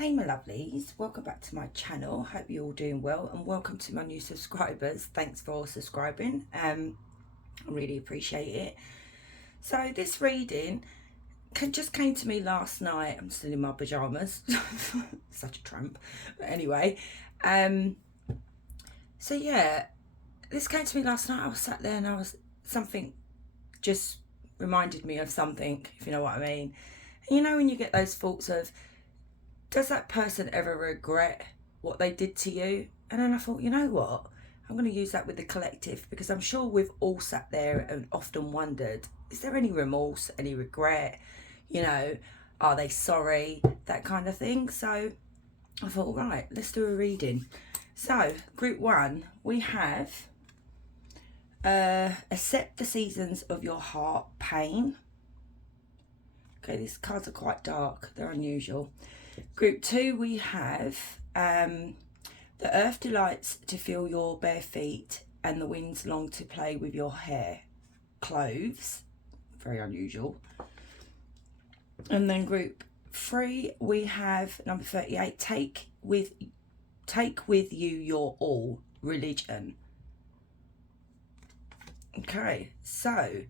Hey my lovelies, welcome back to my channel. Hope you're all doing well, and welcome to my new subscribers. Thanks for subscribing. I really appreciate it. So this reading just came to me last night. I'm still in my pajamas. Such a tramp. But anyway, so yeah, this came to me last night. I was sat there and something just reminded me of something, if you know what I mean. And you know when you get those thoughts of, does that person ever regret what they did to you? And then I thought, you know what? I'm going to use that with the collective, because I'm sure we've all sat there and often wondered, is there any remorse, any regret? You know, are they sorry? That kind of thing. So I thought, right, let's do a reading. So group one, we have accept the seasons of your heart pain. Okay, these cards are quite dark. They're unusual. Group two, we have the earth delights to feel your bare feet and the winds long to play with your hair. Cloves, very unusual. And then group three, we have number 38, take with you your all, religion. Okay, so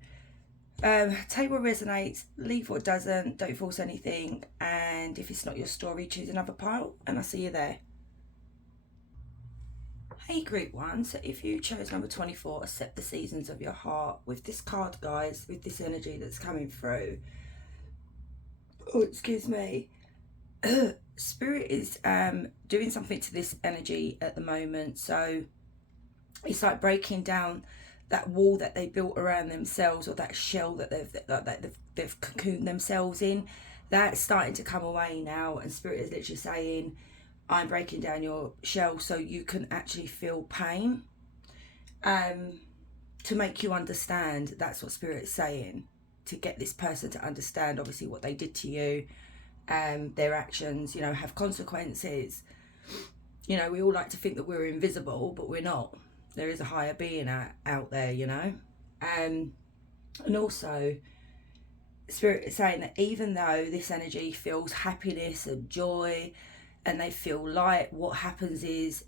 take what resonates, leave what doesn't, don't force anything, and if it's not your story, choose another pile, and I'll see you there. Hey group one, so if you chose number 24, accept the seasons of your heart, with this card, guys, with this energy that's coming through, oh excuse me, Spirit is doing something to this energy at the moment. So it's like breaking down that wall that they built around themselves, or that shell that they've cocooned themselves in. That's starting to come away now, and Spirit is literally saying, I'm breaking down your shell so you can actually feel pain, to make you understand. That's what Spirit's saying, to get this person to understand obviously what they did to you. Their actions, you know, have consequences. You know, we all like to think that we're invisible, but we're not. There is a higher being out there, you know. And also, Spirit is saying that even though this energy feels happiness and joy, and they feel light, what happens is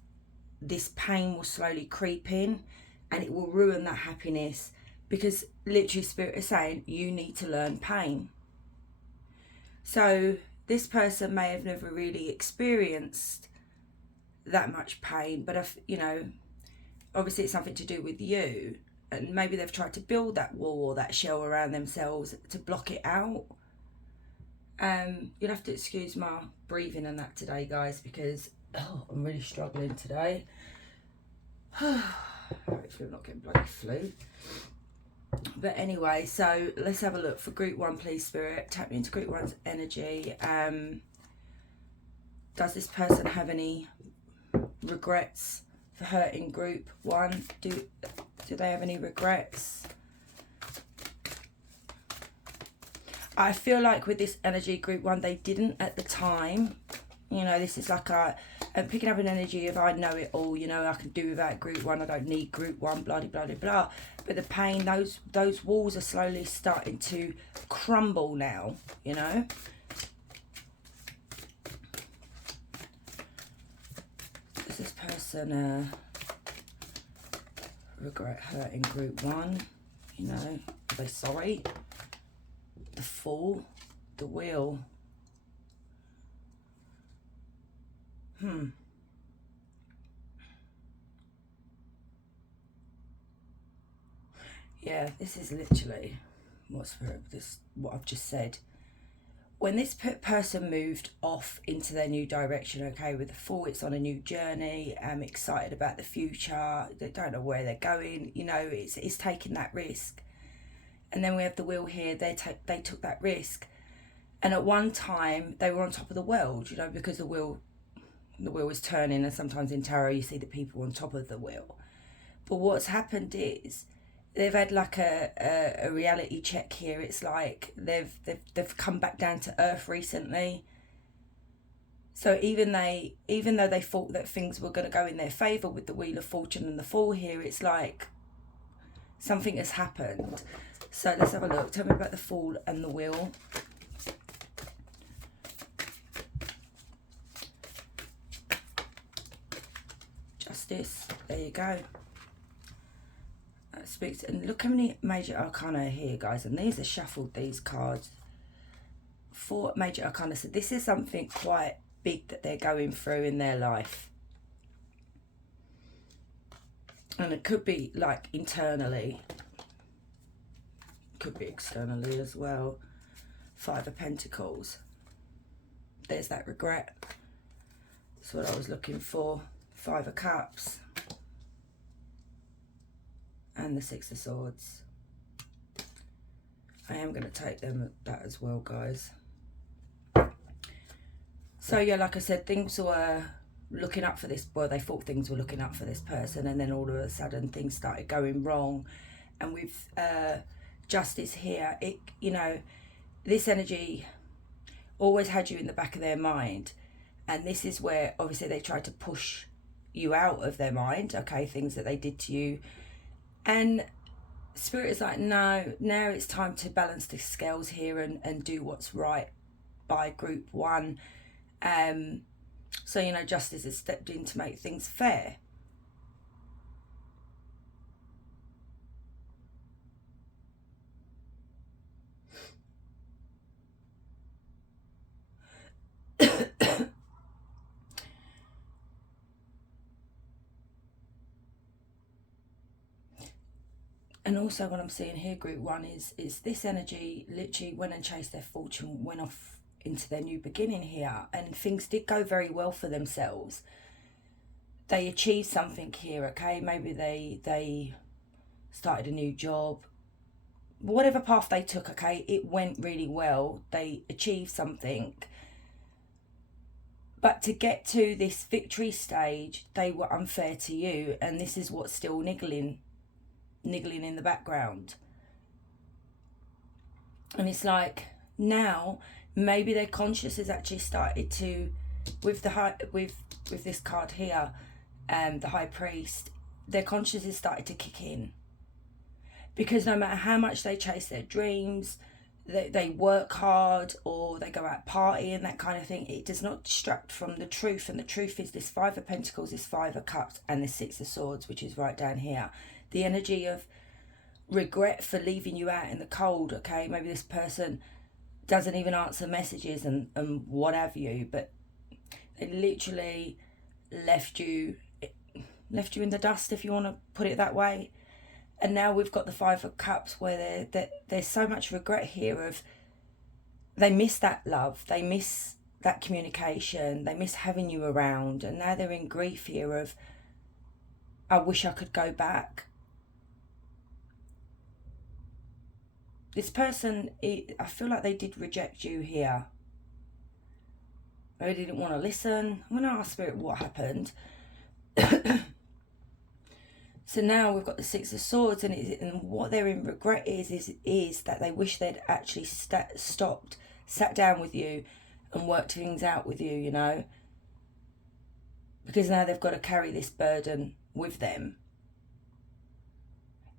this pain will slowly creep in, and it will ruin that happiness, because literally Spirit is saying you need to learn pain. So this person may have never really experienced that much pain, but if, you know, obviously it's something to do with you, and maybe they've tried to build that wall or that shell around themselves to block it out. You'll have to excuse my breathing and that today, guys, because I'm really struggling today. Hopefully I'm not getting bloody flu. But anyway, so let's have a look for group one, please, Spirit. Tap me into group one's energy. Does this person have any regrets for hurting group one? Do they have any regrets? I feel like with this energy, group one, they didn't at the time. You know, this is like I'm picking up an energy of, I know it all, you know, I can do without group one, I don't need group one, blah, blah, blah, blah. But the pain, those walls are slowly starting to crumble now, you know. Does this person regret hurting group one? You know, are they sorry? The Fool, the Wheel. Yeah, this is literally what I've just said. When this person moved off into their new direction, okay, with the Fool, it's on a new journey, excited about the future, they don't know where they're going, you know, it's taking that risk. And then we have the Wheel here, they took that risk. And at one time, they were on top of the world, you know, because the wheel is turning, and sometimes in tarot you see the people on top of the wheel. But what's happened is they've had like a reality check here. It's like they've come back down to earth recently. So even though they thought that things were going to go in their favour with the Wheel of Fortune and the Fool here, it's like something has happened. So let's have a look. Tell me about the Fool and the Wheel. Justice. There you go. That speaks. And look how many major arcana are here, guys. And these are shuffled, these cards. 4 major arcana. So this is something quite big that they're going through in their life. And it could be like internally. Could be externally as well. 5 of Pentacles. There's that regret. That's what I was looking for. 5 of Cups. And the 6 of Swords. I am going to take them at that as well, guys. So yeah, like I said, things were looking up for this. Well, they thought things were looking up for this person, and then all of a sudden things started going wrong. And with Justice here, it, you know, this energy always had you in the back of their mind, and this is where obviously they tried to push you out of their mind, okay, things that they did to you. And Spirit is like, no, now it's time to balance the scales here and do what's right by group 1. So, you know, Justice has stepped in to make things fair. And also what I'm seeing here, group 1, is this energy literally went and chased their fortune, went off into their new beginning here, and things did go very well for themselves. They achieved something here, okay? Maybe they started a new job. Whatever path they took, okay, it went really well. They achieved something. But to get to this victory stage, they were unfair to you, and this is what's still niggling in the background. And it's like now maybe their conscience has actually started to, with this card here, the High Priest, their conscience has started to kick in, because no matter how much they chase their dreams, they work hard, or they go out partying, that kind of thing, it does not distract from the truth. And the truth is this 5 of Pentacles, this 5 of Cups, and the 6 of Swords, which is right down here. The energy of regret for leaving you out in the cold, okay? Maybe this person doesn't even answer messages and what have you, but they literally left you in the dust, if you want to put it that way. And now we've got the 5 of Cups, where there's so much regret here of they miss that love, they miss that communication, they miss having you around, and now they're in grief here of, I wish I could go back. This person, I feel like they did reject you here. They didn't want to listen. I'm going to ask Spirit what happened. So now we've got the 6 of Swords, and what they're in regret is that they wish they'd actually stopped, sat down with you and worked things out with you, you know. Because now they've got to carry this burden with them.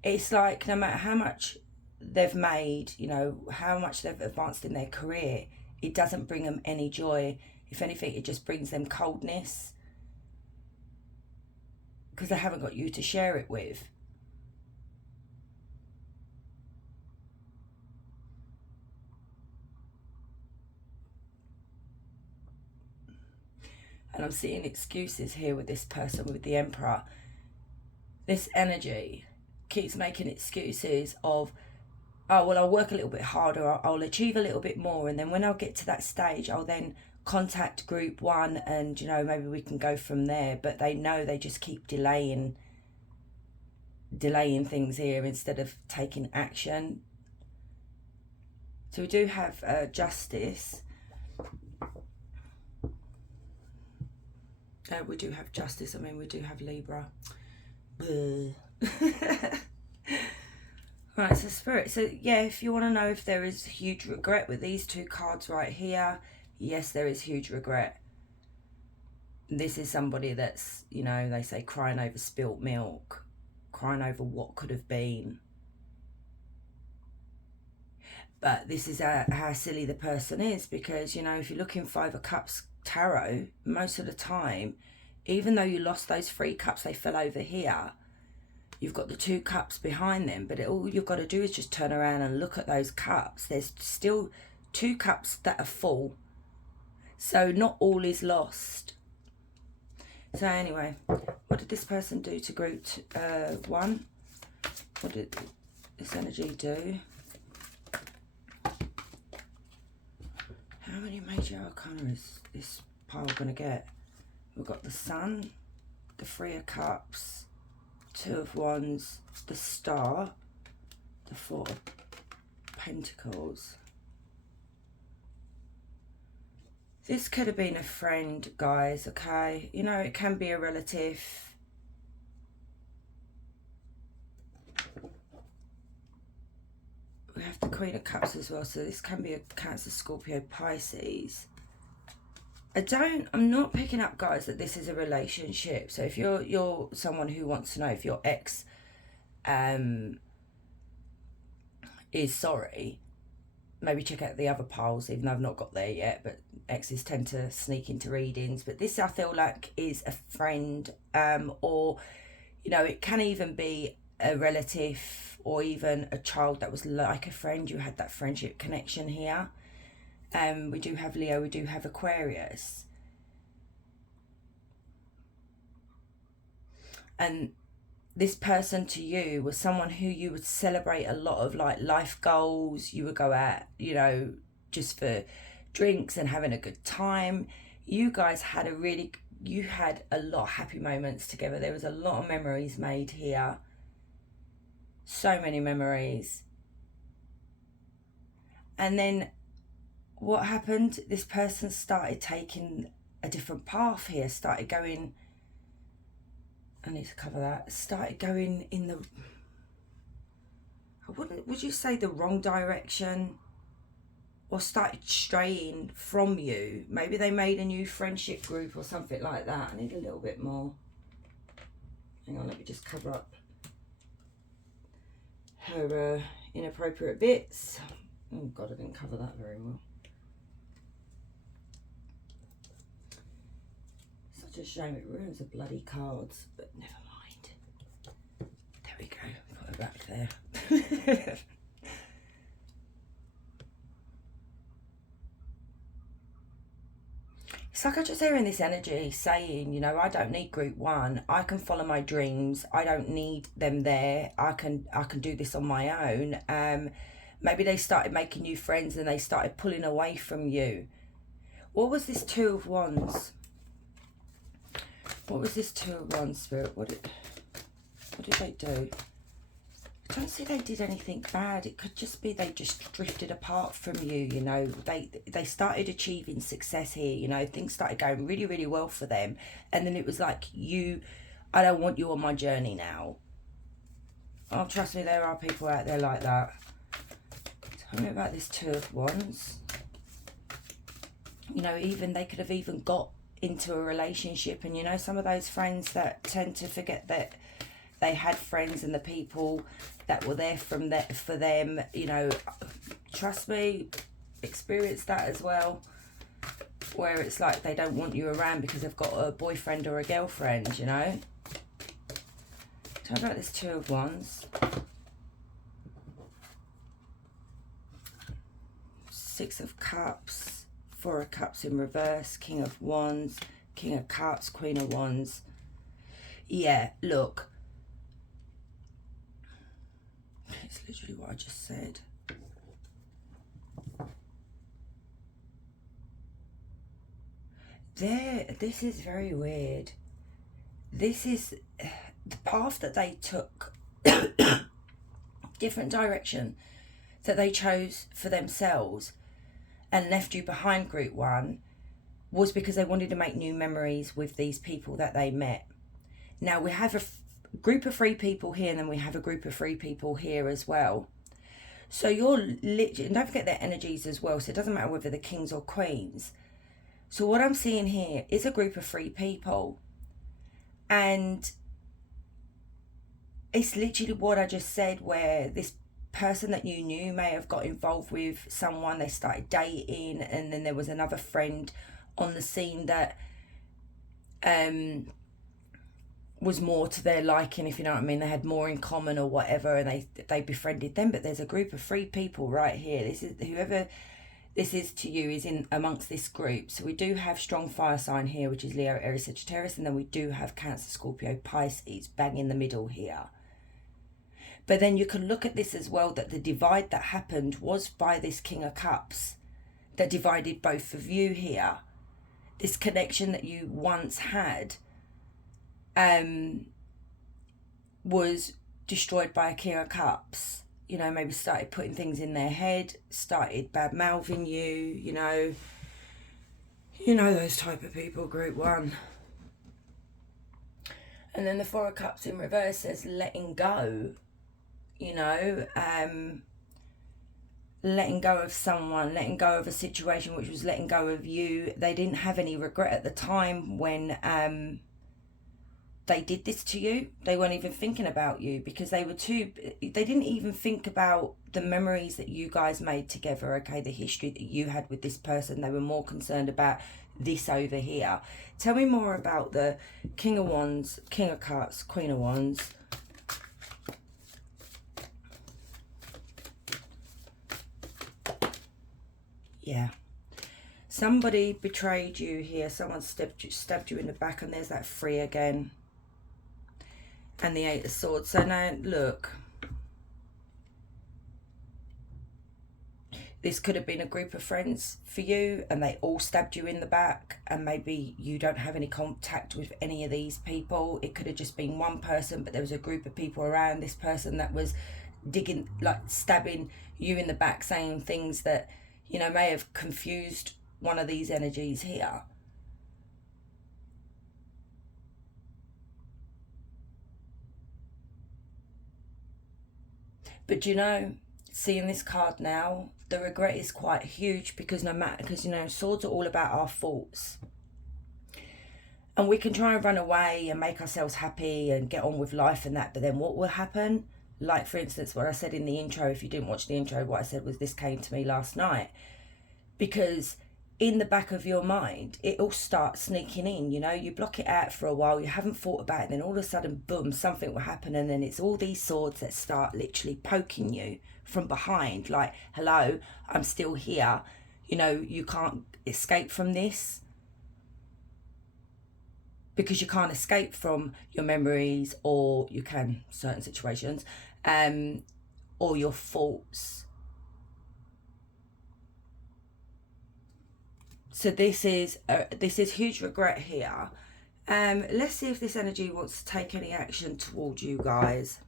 It's like no matter how much they've made, you know, how much they've advanced in their career, it doesn't bring them any joy. If anything, it just brings them coldness, because they haven't got you to share it with. And I'm seeing excuses here with this person, with the Emperor. This energy keeps making excuses of, oh, well, I'll work a little bit harder, I'll achieve a little bit more, and then when I'll get to that stage, I'll then contact group 1, and, you know, maybe we can go from there. But they know they just keep delaying things here instead of taking action. So we do have Justice. We do have Justice. I mean, we do have Libra. Right, so Spirit. So yeah, if you want to know if there is huge regret with these 2 cards right here, yes, there is huge regret. This is somebody that's, you know, they say crying over spilt milk, crying over what could have been. But this is how silly the person is, because, you know, if you look in 5 of Cups tarot, most of the time even though you lost those 3 cups, they fell over here. You've got the 2 cups behind them, but all you've got to do is just turn around and look at those cups. There's still 2 cups that are full. So not all is lost. So anyway, what did this person do to group 1? What did this energy do? How many major arcana is this pile going to get? We've got the Sun, the 3 of Cups, 2 of Wands, the Star, the 4 of Pentacles. This could have been a friend, guys, okay? You know, it can be a relative. We have the Queen of Cups as well, so this can be a Cancer, Scorpio, Pisces. I'm not picking up, guys, that this is a relationship. So if you're someone who wants to know if your ex is sorry, maybe check out the other piles, even though I've not got there yet, but exes tend to sneak into readings. But this, I feel like, is a friend, or, you know, it can even be a relative or even a child that was like a friend. You had that friendship connection here. We do have Leo, we do have Aquarius. And this person to you was someone who you would celebrate a lot of, like, life goals. You would go out, you know, just for drinks and having a good time. You guys had you had a lot of happy moments together. There was a lot of memories made here. So many memories. And then what happened? This person started taking a different path here, started going, I need to cover that, started going in the, would you say the wrong direction? Or started straying from you. Maybe they made a new friendship group or something like that. I need a little bit more. Hang on, let me just cover up her inappropriate bits. Oh God, I didn't cover that very well. Such a shame, it ruins the bloody cards, but never mind. There we go, put her back there. It's like I just hear in this energy saying, you know, I don't need group 1. I can follow my dreams. I don't need them there. I can do this on my own. Maybe they started making new friends and they started pulling away from you. What was this 2 of Wands? What was this 2 of Wands, Spirit? What did they do? I don't see they did anything bad. It could just be they just drifted apart from you, you know. They started achieving success here, you know. Things started going really, really well for them. And then it was like, I don't want you on my journey now. Oh, trust me, there are people out there like that. Tell me about this 2 of Wands. You know, they could have even got into a relationship. And, you know, some of those friends that tend to forget that they had friends and the people that were there for them, you know, trust me, experience that as well, where it's like they don't want you around because they've got a boyfriend or a girlfriend, you know. Tell me about this 2 of Wands. 6 of Cups, 4 of Cups in reverse, King of Wands, King of Cups, Queen of Wands. Yeah, look. It's literally what I just said. This is very weird. This is the path that they took, different direction that they chose for themselves and left you behind group 1, was because they wanted to make new memories with these people that they met. Now we have a group of 3 people here, and then we have a group of 3 people here as well. So you're literally, and don't forget their energies as well, so it doesn't matter whether they're kings or queens. So what I'm seeing here is a group of 3 people, and it's literally what I just said, where this person that you knew may have got involved with someone, they started dating, and then there was another friend on the scene that was more to their liking, if you know what I mean. They had more in common or whatever, and they befriended them. But there's a group of 3 people right here. This is whoever this is to you is in amongst this group. So we do have strong fire sign here, which is Leo, Aries, Sagittarius, and then we do have Cancer, Scorpio, Pisces bang in the middle here. But then you can look at this as well, that the divide that happened was by this King of Cups that divided both of you here. This connection that you once had was destroyed by a King of Cups. You know, maybe started putting things in their head, started bad-mouthing you, you know those type of people, group 1. And then the 4 of Cups in reverse says letting go, you know, letting go of someone, letting go of a situation, which was letting go of you. They didn't have any regret at the time when they did this to you. They weren't even thinking about you, because they didn't even think about the memories that you guys made together, okay, the history that you had with this person. They were more concerned about this over here. Tell me more about the King of Wands, King of Cups, Queen of Wands. Yeah. Somebody betrayed you here. Someone stabbed you in the back, and there's that 3 again. And the 8 of Swords. So now, look. This could have been a group of friends for you, and they all stabbed you in the back, and maybe you don't have any contact with any of these people. It could have just been one person, but there was a group of people around this person that was digging, like stabbing you in the back, saying things that, you know, may have confused one of these energies here. But you know, seeing this card now, the regret is quite huge, because you know, swords are all about our faults. And we can try and run away and make ourselves happy and get on with life and that, but then what will happen? Like, for instance, what I said in the intro, if you didn't watch the intro, what I said was this came to me last night. Because in the back of your mind, it'll start sneaking in, you know, you block it out for a while, you haven't thought about it, and then all of a sudden, boom, something will happen, and then it's all these swords that start literally poking you from behind, like, hello, I'm still here, you know, you can't escape from this, because you can't escape from your memories, or you can, certain situations, or your faults. So this is huge regret here. Let's see if this energy wants to take any action towards you guys.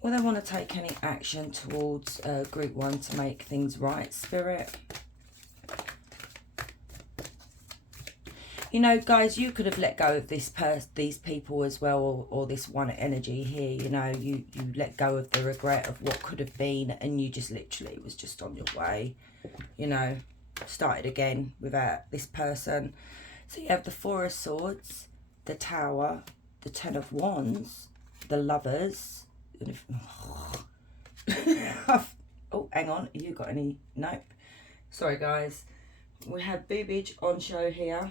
Will they want to take any action towards group 1 to make things right, Spirit? You know, guys, you could have let go of these people as well, or this one energy here. You know, you let go of the regret of what could have been, and you just literally was just on your way. You know, started again without this person. So you have the 4 of Swords, the Tower, the 10 of Wands, the Lovers. Oh, hang on. You got any? Nope. Sorry, guys. We have boobage on show here.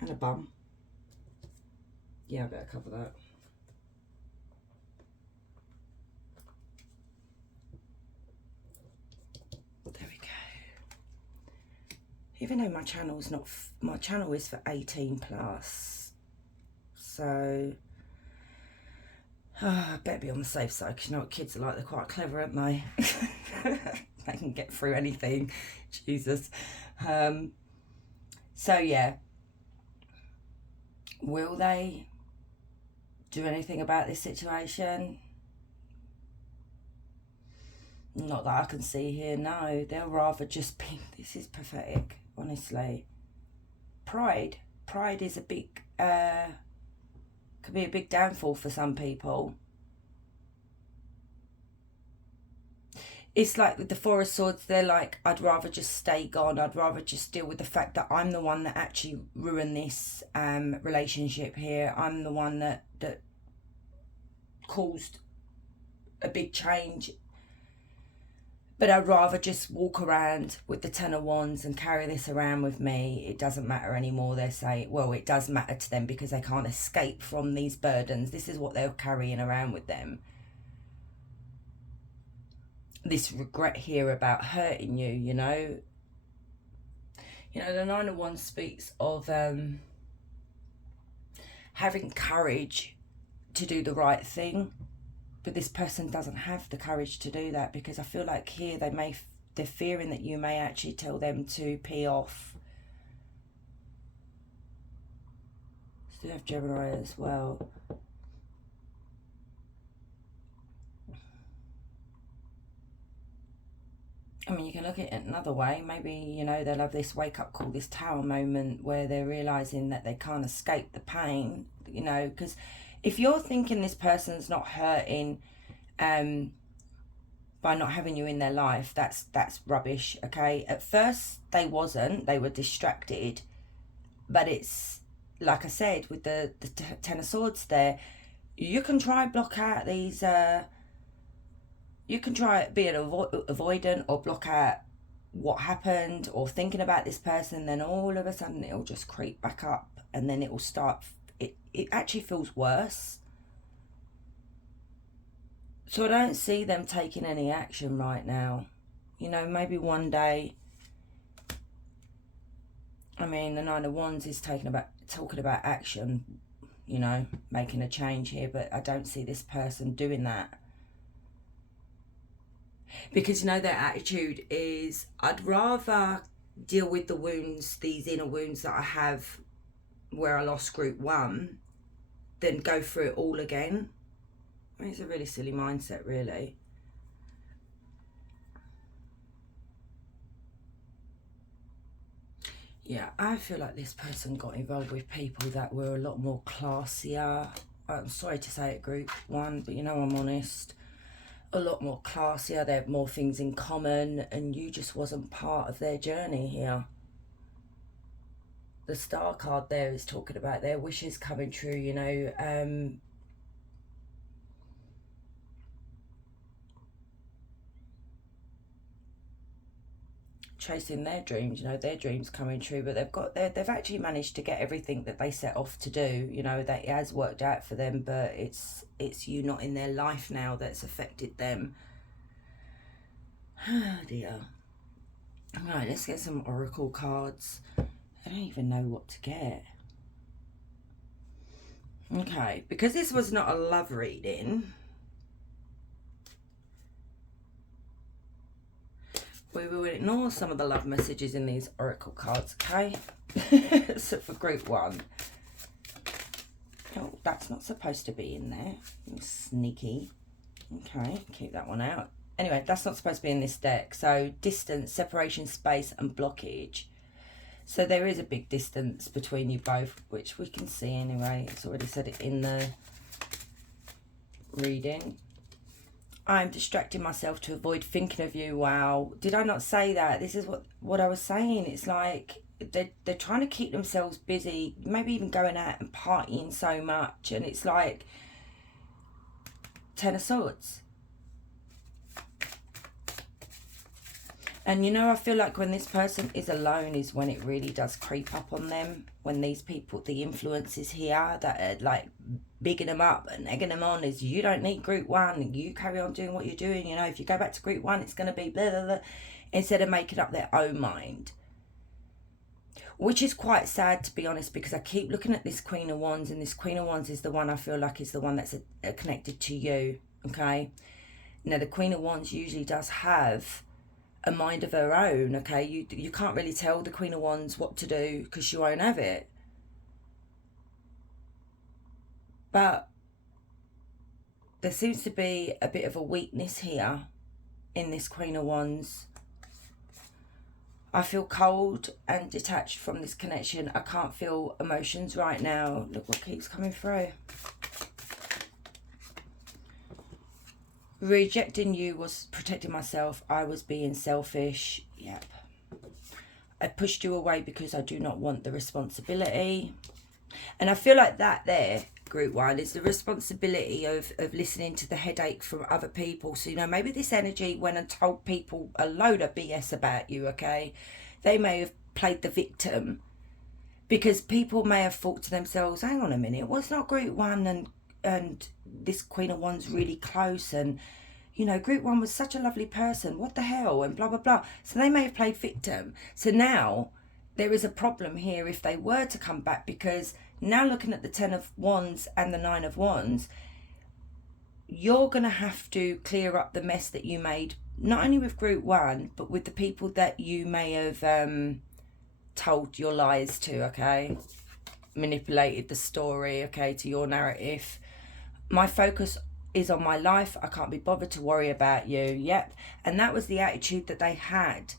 And a bum. Yeah, I better cover that. There we go. Even though my channel is for 18 plus. So I better be on the safe side, because you know what kids are like, they're quite clever, aren't they? They can get through anything. Jesus. So yeah. Will they do anything about this situation? Not that I can see here, no. They'll rather just be... This is pathetic, honestly. Pride. Pride is a big... could be a big downfall for some people. It's like with the 4 of Swords, they're like, I'd rather just stay gone. I'd rather just deal with the fact that I'm the one that actually ruined this relationship here. I'm the one that caused a big change. But I'd rather just walk around with the Ten of Wands and carry this around with me. It doesn't matter anymore. They're saying, well, it does matter to them because they can't escape from these burdens. This is what they're carrying around with them. This regret here about hurting you, you know. You know, the Nine of Wands speaks of having courage to do the right thing. But this person doesn't have the courage to do that, because I feel like here they're fearing that you may actually tell them to pee off. Still have Gemini as well. I mean, you can look at it another way. Maybe, you know, they'll have this wake-up call, this tower moment where they're realising that they can't escape the pain, you know, because if you're thinking this person's not hurting by not having you in their life, that's rubbish, okay? At first, they were distracted, but it's, like I said, with the Ten of Swords there, you can try block out these... you can try being avoidant or block out what happened or thinking about this person, then all of a sudden it'll just creep back up, and then it will start... It actually feels worse. So I don't see them taking any action right now. You know, maybe one day... I mean, the Nine of Wands is talking about action, you know, making a change here, but I don't see this person doing that. Because, you know, their attitude is, I'd rather deal with the wounds, these inner wounds that I have where I lost group 1, than go through it all again. I mean, it's a really silly mindset, really. Yeah, I feel like this person got involved with people that were a lot more classier. I'm sorry to say it, group 1, but you know, I'm honest. A lot more classier, they have more things in common, and you just wasn't part of their journey here. The Star card there is talking about their wishes coming true, you know. Chasing their dreams, you know, their dreams coming true, but they've actually managed to get everything that they set off to do, you know, that it has worked out for them, but it's you not in their life now that's affected them. Oh dear. Right, let's get some oracle cards. I don't even know what to get. Okay, because this was not a love reading, we will ignore some of the love messages in these oracle cards, okay? So for group 1. Oh, that's not supposed to be in there. Sneaky. Okay, keep that one out. Anyway, that's not supposed to be in this deck. So distance, separation, space and blockage. So there is a big distance between you both, which we can see anyway. It's already said it in the reading. I'm distracting myself to avoid thinking of you. Wow. Did I not say that? This is what I was saying. It's like they're trying to keep themselves busy, maybe even going out and partying so much. And it's like Ten of Swords. And, you know, I feel like when this person is alone is when it really does creep up on them. When these people, the influences here that are like bigging them up and egging them on is, you don't need group 1. You carry on doing what you're doing. You know, if you go back to group 1, it's going to be blah, blah, blah. Instead of making up their own mind. Which is quite sad, to be honest, because I keep looking at this Queen of Wands, and this Queen of Wands is the one I feel like is the one that's connected to you, okay? Now, the Queen of Wands usually does have a mind of her own, okay? You can't really tell the Queen of Wands what to do because she won't have it. But there seems to be a bit of a weakness here in this Queen of Wands. I feel cold and detached from this connection. I can't feel emotions right now. Look what keeps coming through. Rejecting you was protecting myself. I was being selfish. Yep. I pushed you away because I do not want the responsibility. And I feel like that there Group 1, is the responsibility of listening to the headache from other people. So, you know, maybe this energy went and told people a load of BS about you, okay? They may have played the victim because people may have thought to themselves, hang on a minute, well, it's not Group 1 and this Queen of Wands really close, and, you know, Group 1 was such a lovely person, what the hell, and blah, blah, blah. So they may have played victim. So now there is a problem here if they were to come back, because now looking at the 10 of Wands and the 9 of Wands, you're going to have to clear up the mess that you made, not only with Group 1, but with the people that you may have told your lies to, okay? Manipulated the story, okay, to your narrative. My focus is on my life. I can't be bothered to worry about you. Yep. And that was the attitude that they had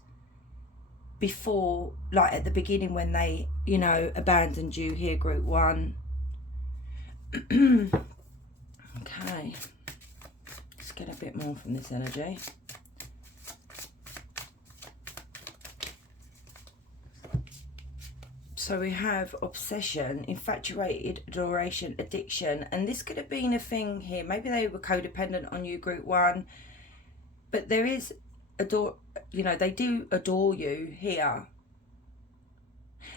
before, like at the beginning when they, you know, abandoned you here, Group 1. Okay. Let's get a bit more from this energy. So we have obsession, infatuated, adoration, addiction. And this could have been a thing here. Maybe they were codependent on you, Group 1. But there is you know, they do adore you here.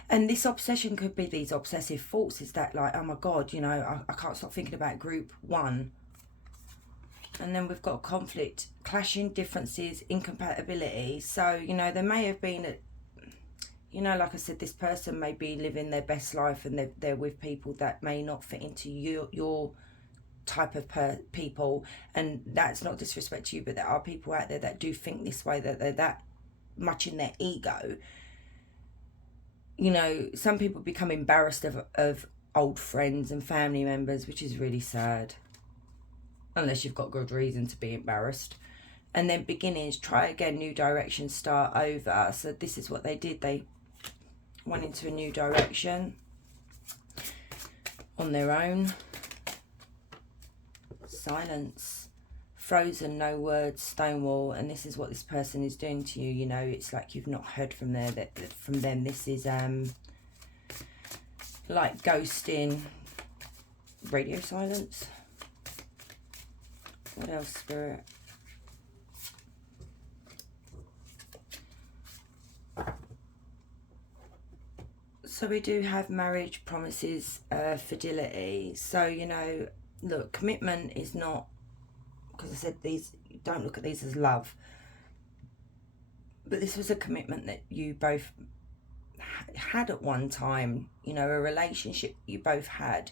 And this obsession could be these obsessive thoughts. Is that like, oh my God, you know, I can't stop thinking about Group 1. And then we've got conflict, clashing, differences, incompatibility. So, you know, there may have been you know, like I said, this person may be living their best life and they're with people that may not fit into your type of people. And that's not disrespect to you, but there are people out there that do think this way, that they're that much in their ego. You know, some people become embarrassed of old friends and family members, which is really sad. Unless you've got good reason to be embarrassed. And then beginnings, try again, new direction, start over. So this is what they did. They went into a new direction on their own. Silence, frozen, no words, stonewall. And this is what this person is doing to you. You know, it's like you've not heard from them. This is like ghosting, radio silence. What else, Spirit? So we do have marriage, promises, fidelity. So, you know, look, commitment is not, because I said these, don't look at these as love. But this was a commitment that you both had at one time, you know, a relationship you both had.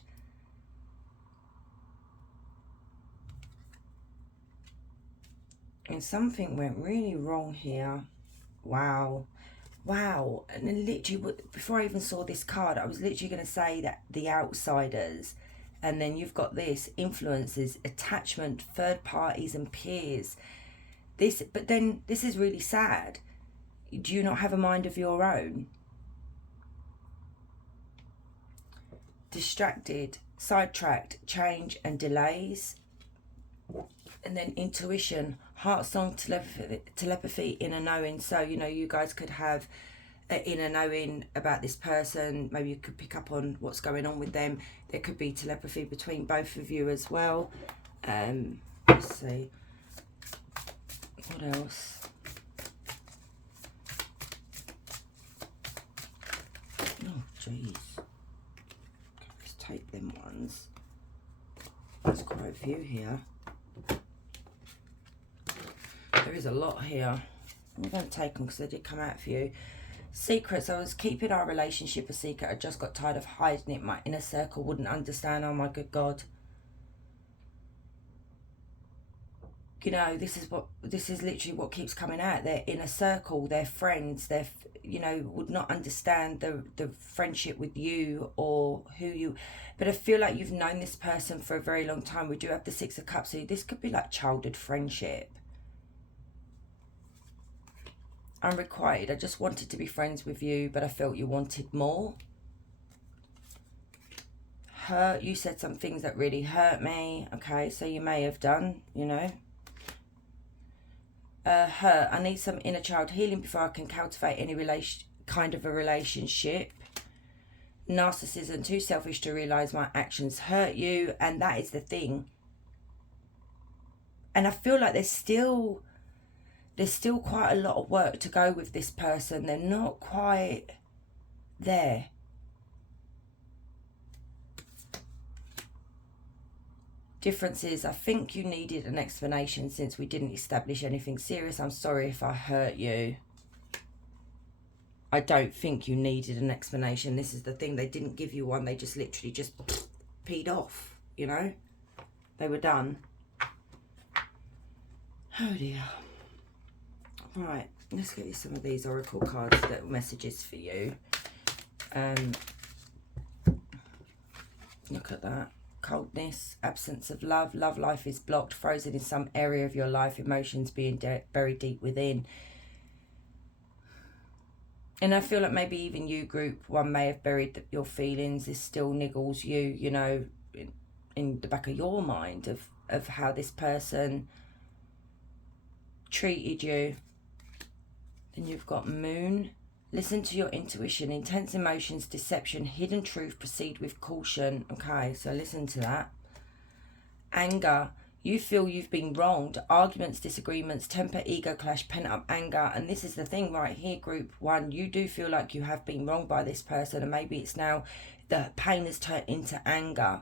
And something went really wrong here. Wow. Wow. And then literally, before I even saw this card, I was literally going to say that the outsiders, and then you've got this, influences, attachment, third parties and peers. But then this is really sad. Do you not have a mind of your own? Distracted, sidetracked, change and delays. And then intuition, heart song, telepathy, inner knowing. So, you know, you guys could have an inner knowing about this person. Maybe you could pick up on what's going on with them. There could be telepathy between both of you as well. Let's see. What else? Oh, jeez. Let's take them ones. There's quite a few here. There is a lot here. I'm going to take them because they did come out for you. Secrets. I was keeping our relationship a secret. I just got tired of hiding it. My inner circle wouldn't understand. Oh my good God. You know, this is literally what keeps coming out. Their inner circle, their friends, you know, would not understand the friendship with you or who you. But I feel like you've known this person for a very long time. We do have the Six of Cups. So this could be like childhood friendship. Unrequited. I just wanted to be friends with you, but I felt you wanted more. Hurt. You said some things that really hurt me. Okay, so you may have done, you know. Hurt. I need some inner child healing before I can cultivate any kind of a relationship. narcissism, too selfish to realise my actions hurt you. And that is the thing. And I feel like there's still quite a lot of work to go with this person. They're not quite there. Difference is, I think you needed an explanation since we didn't establish anything serious. I'm sorry if I hurt you. I don't think you needed an explanation. This is the thing. They didn't give you one. They just literally just peed off, you know. They were done. Oh dear. Right, let's get you some of these oracle cards, little messages for you. Look at that. Coldness, absence of love, love life is blocked, frozen in some area of your life, emotions being buried deep within. And I feel like maybe even you, group one, may have buried your feelings. This still niggles you, you know, in the back of your mind of how this person treated you. Then you've got Moon. Listen to your intuition. Intense emotions, deception, hidden truth. Proceed with caution. Okay, so listen to that. Anger. You feel you've been wronged. Arguments, disagreements, temper, ego clash, pent-up anger. And this is the thing right here, group one. You do feel like you have been wronged by this person. And maybe it's now the pain has turned into anger.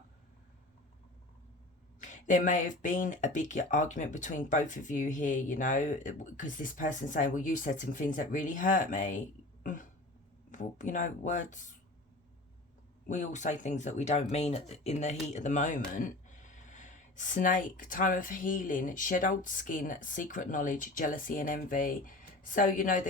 There may have been a big argument between both of you here, you know, because this person's saying, well, you said some things that really hurt me. Well, you know, words, we all say things that we don't mean in the heat of the moment. Snake, time of healing, shed old skin, secret knowledge, jealousy and envy. So, you know,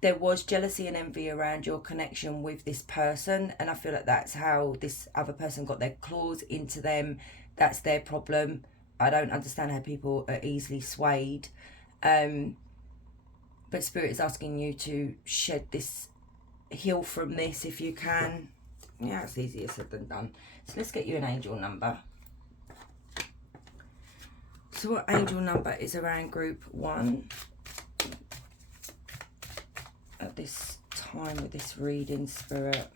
there was jealousy and envy around your connection with this person. And I feel like that's how this other person got their claws into them. That's their problem. I don't understand how people are easily swayed. But Spirit is asking you to shed this, heal from this if you can. Yeah, it's easier said than done. So let's get you an angel number. So what angel number is around group one at this time with this reading, Spirit?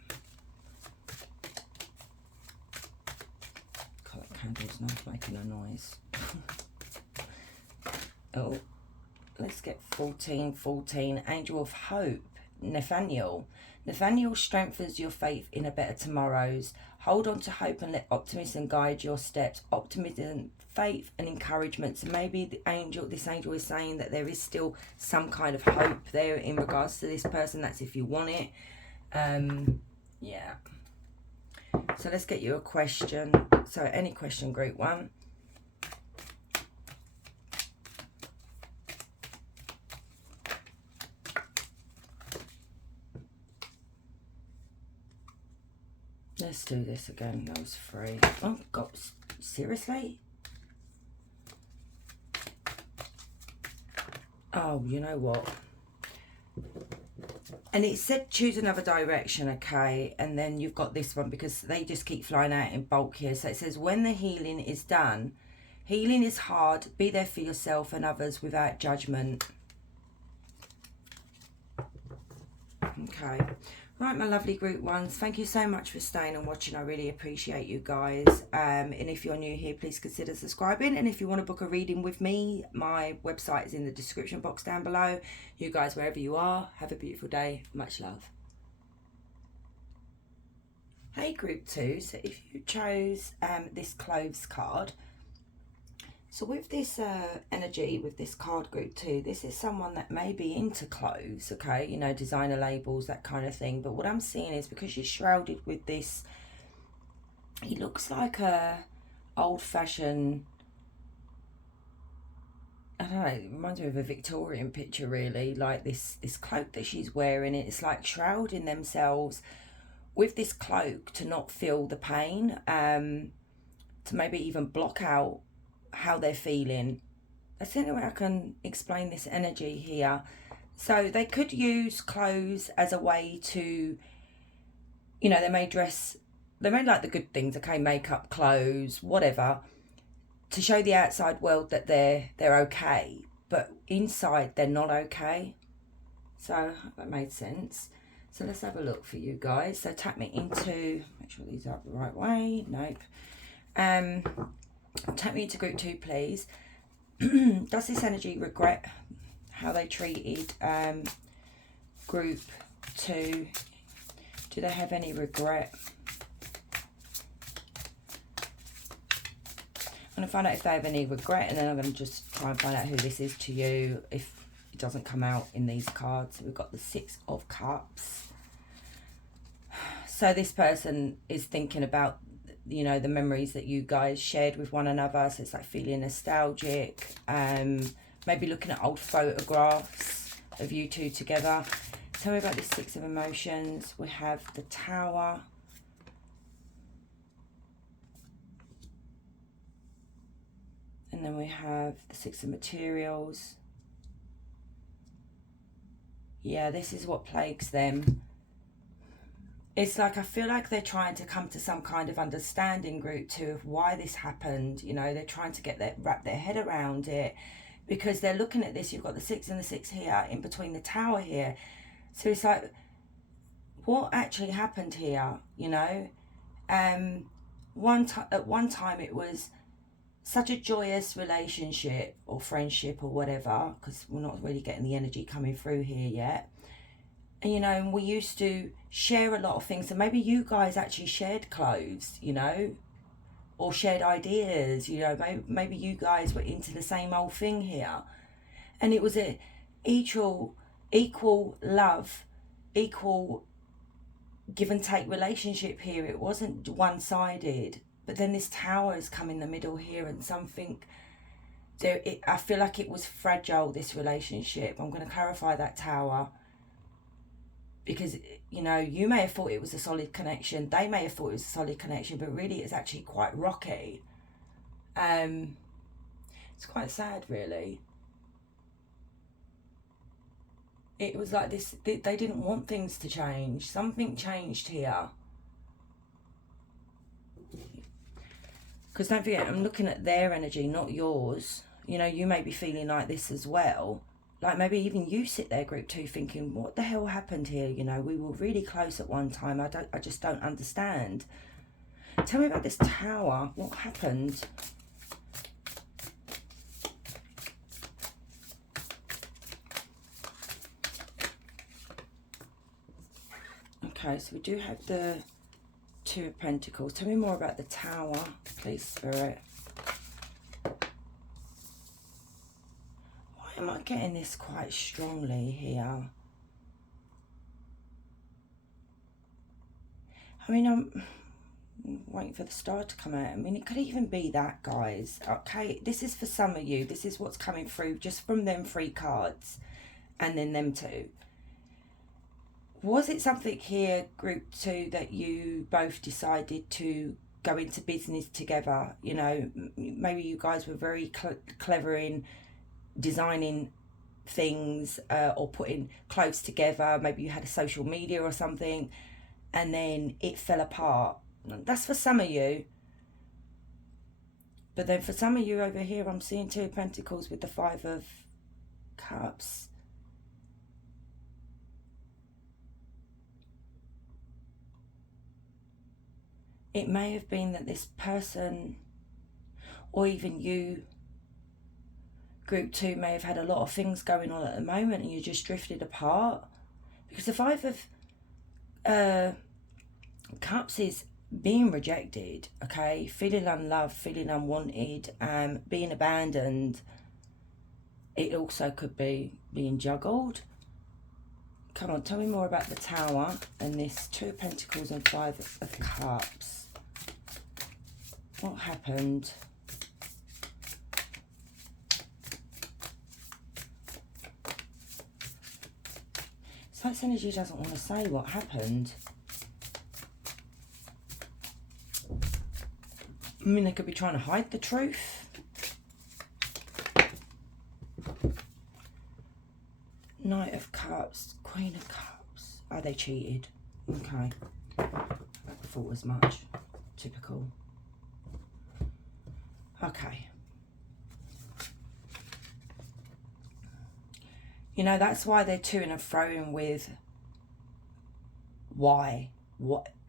God, that candle's not making a noise. Oh, let's get 1414. Angel of Hope, Nathaniel. Nathaniel strengthens your faith in a better tomorrows. Hold on to hope and let optimism guide your steps. Optimism, faith and encouragement. So maybe this angel is saying that there is still some kind of hope there in regards to this person. That's if you want it. Yeah. So let's get you a question. So any question, group one. Let's do this again. That was free. Oh, God. Seriously? Oh, you know what? And it said choose another direction, okay? And then you've got this one because they just keep flying out in bulk here. So it says, when the healing is done, healing is hard. Be there for yourself and others without judgment. Okay. Right, my lovely group ones, thank you so much for staying and watching. I really appreciate you guys. And if you're new here, please consider subscribing. And if you want to book a reading with me, my website is in the description box down below. You guys, wherever you are, have a beautiful day. Much love. Hey, group two. So if you chose this cloves card, so with this energy, with this card group too, this is someone that may be into clothes, okay? You know, designer labels, that kind of thing. But what I'm seeing is because she's shrouded with this, he looks like a old-fashioned, I don't know, it reminds me of a Victorian picture really, like this cloak that she's wearing. It's like shrouding themselves with this cloak to not feel the pain, to maybe even block out how they're feeling. That's the only way I can explain this energy here. So they could use clothes as a way to, you know, they may like the good things, okay, makeup, clothes, whatever, to show the outside world that they're okay, but inside they're not okay. So that made sense. So let's have a look for you guys. So tap me into, make sure these are up the right way. Nope. Tap me into group 2, please. Does this energy regret how they treated group 2? Do they have any regret? I'm going to find out if they have any regret, and then I'm going to just try and find out who this is to you if it doesn't come out in these cards. So we've got the 6 of Cups. So this person is thinking about, you know, the memories that you guys shared with one another. So it's like feeling nostalgic, maybe looking at old photographs of you two together. Tell me about this 6 of Emotions. We have the Tower. And then we have the 6 of Materials. Yeah, this is what plagues them. It's like, I feel like they're trying to come to some kind of understanding, group 2, of why this happened. You know, they're trying to wrap their head around it, because they're looking at this. You've got the 6 and the 6 here, in between the Tower here. So it's like, what actually happened here, you know? At one time it was such a joyous relationship or friendship or whatever, because we're not really getting the energy coming through here yet. And, you know, and we used to share a lot of things. So maybe you guys actually shared clothes, you know, or shared ideas, you know, maybe you guys were into the same old thing here. And it was a equal love, equal give and take relationship here. It wasn't one-sided. But then this Tower has come in the middle here, and something there, I feel like it was fragile, this relationship. I'm going to clarify that Tower, because, you know, you may have thought it was a solid connection, they may have thought it was a solid connection, but really it's actually quite rocky. It's quite sad, really. It was like this, they didn't want things to change. Something changed here. Because don't forget, I'm looking at their energy, not yours. You know, you may be feeling like this as well. Like maybe even you sit there, group 2, thinking, what the hell happened here? You know, we were really close at one time. I just don't understand. Tell me about this Tower. What happened? Okay, so we do have the 2 of Pentacles. Tell me more about the Tower, please, Spirit. Why am I getting this quite strongly here? I mean, I'm waiting for the star to come out. I mean, it could even be that, guys. Okay, this is for some of you. This is what's coming through just from them 3 cards and then them 2. Was it something here, group 2, that you both decided to go into business together? You know, maybe you guys were very clever in designing things or putting clothes together. Maybe you had a social media or something, and then it fell apart. That's for some of you. But then for some of you over here, I'm seeing 2 of Pentacles with the 5 of Cups. It may have been that this person, or even you, group 2, may have had a lot of things going on at the moment, and you just drifted apart. Because the 5 of Cups is being rejected, okay? Feeling unloved, feeling unwanted, being abandoned. It also could be being juggled. Come on, tell me more about the Tower and this 2 of Pentacles and 5 of Cups. What happened? So this energy doesn't want to say what happened. I mean, they could be trying to hide the truth. Knight of Cups, Queen of Cups. Oh, they cheated. Okay. I thought as much. Typical. Okay. You know, that's why they're to and fro with why?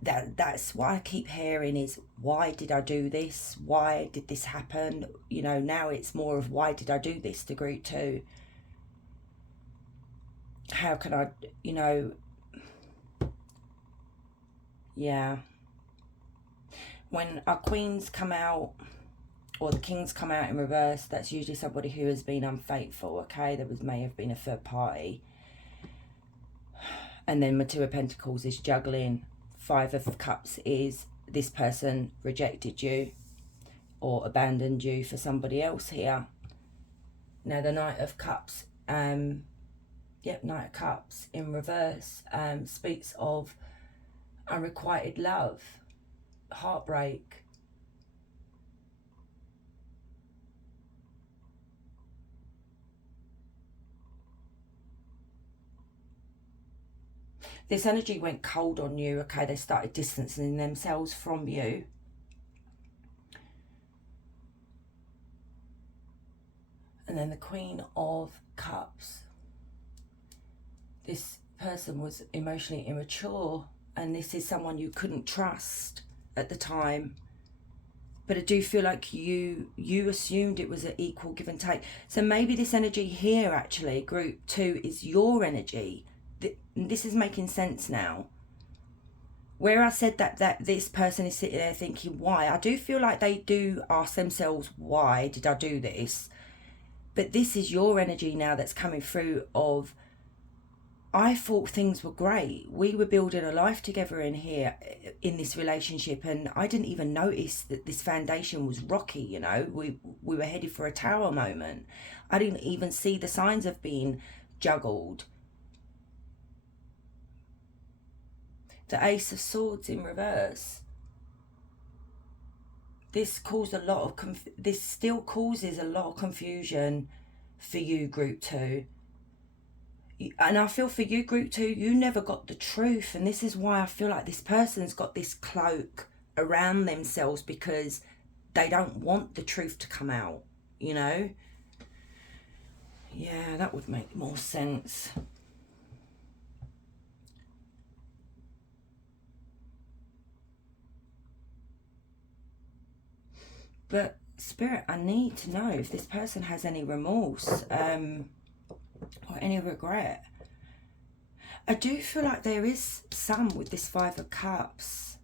That's what I keep hearing is, why did I do this? Why did this happen? You know, now it's more of, why did I do this to group 2? How can I, you know, yeah. When our queens come out, or the kings come out in reverse, that's usually somebody who has been unfaithful, okay? There may have been a third party. And then my 2 of Pentacles is juggling. 5 of Cups is this person rejected you or abandoned you for somebody else here. Now the Knight of Cups, Knight of Cups in reverse, speaks of unrequited love, heartbreak. This energy went cold on you, okay? They started distancing themselves from you. And then the Queen of Cups. This person was emotionally immature, and this is someone you couldn't trust at the time. But I do feel like you assumed it was an equal give and take. So maybe this energy here, actually, group 2, is your energy. This is making sense now. Where I said that this person is sitting there thinking, why? I do feel like they do ask themselves, why did I do this? But this is your energy now that's coming through of, I thought things were great. We were building a life together in here, in this relationship, and I didn't even notice that this foundation was rocky, you know. We were headed for a tower moment. I didn't even see the signs of being juggled. The Ace of Swords in reverse. This caused a lot of this still causes a lot of confusion for you, group 2. And I feel for you, group 2, you never got the truth. And this is why I feel like this person's got this cloak around themselves, because they don't want the truth to come out, you know? Yeah, that would make more sense. But Spirit, I need to know if this person has any remorse or any regret. I do feel like there is some with this 5 of Cups.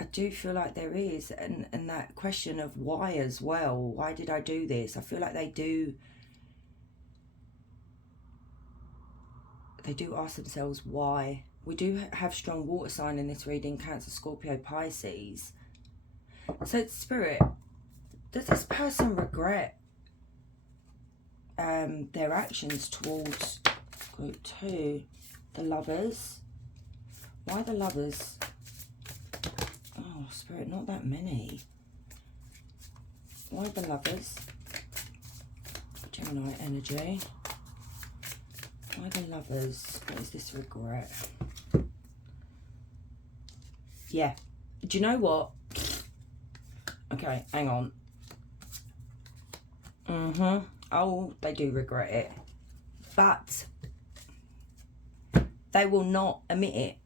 I do feel like there is, and that question of why as well. Why did I do this? I feel like they do ask themselves why. We do have strong water sign in this reading, Cancer, Scorpio, Pisces. So Spirit, does this person regret their actions towards group 2? The Lovers. Why the Lovers? Oh, Spirit, not that many. Why the Lovers? Gemini energy. Why the Lovers? What is this regret? Yeah. Do you know what? Okay, hang on. Oh, they do regret it. But they will not admit it.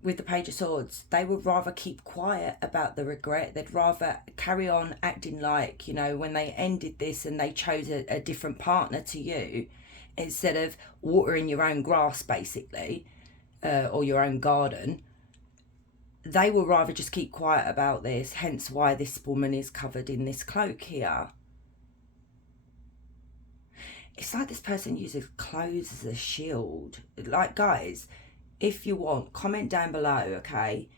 With the Page of Swords, they would rather keep quiet about the regret. They'd rather carry on acting like, you know, when they ended this and they chose a different partner to you, instead of watering your own grass, basically, or your own garden, they will rather just keep quiet about this. Hence why this woman is covered in this cloak here. It's like this person uses clothes as a shield. Like, guys, if you want, comment down below, okay?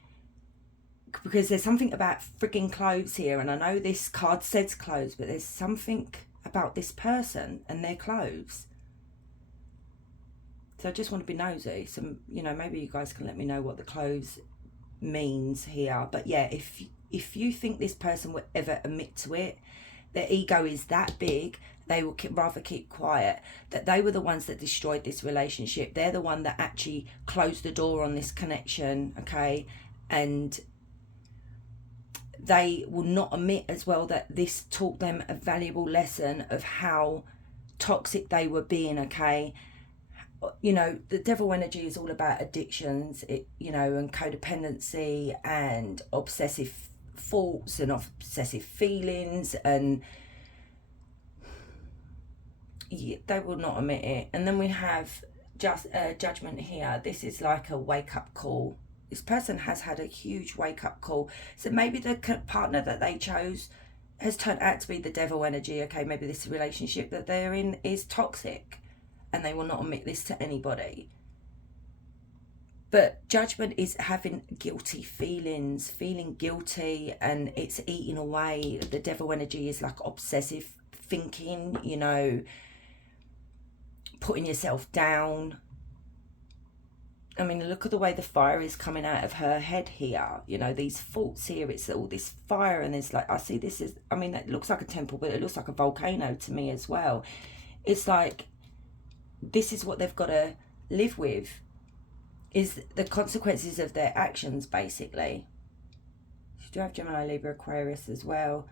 Because there's something about freaking clothes here. And I know this card says clothes, but there's something about this person and their clothes. So I just want to be nosy. So, you know, maybe you guys can let me know what the clothes means here. But yeah, if you think this person will ever admit to it, their ego is that big, they will rather keep quiet, that they were the ones that destroyed this relationship. They're the one that actually closed the door on this connection, okay? And they will not admit as well that this taught them a valuable lesson of how toxic they were being, okay? you know, the devil energy is all about addictions, you know, and codependency and obsessive thoughts and obsessive feelings, and yeah, they will not admit it. And then we have just judgment here. This is like a wake-up call. This person has had a huge wake-up call. So maybe the partner that they chose has turned out to be the devil energy. Okay, maybe this relationship that they're in is toxic and they will not admit this to anybody. But judgment is having guilty feelings, feeling guilty, and it's eating away. The devil energy is like obsessive thinking, you know, putting yourself down. I mean, look at the way the fire is coming out of her head here. You know, these thoughts here, it's all this fire, and there's like, I see this is, I mean, it looks like a temple, but it looks like a volcano to me as well. It's like, this is what they've got to live with, is the consequences of their actions, basically. You do have Gemini, Libra, Aquarius as well.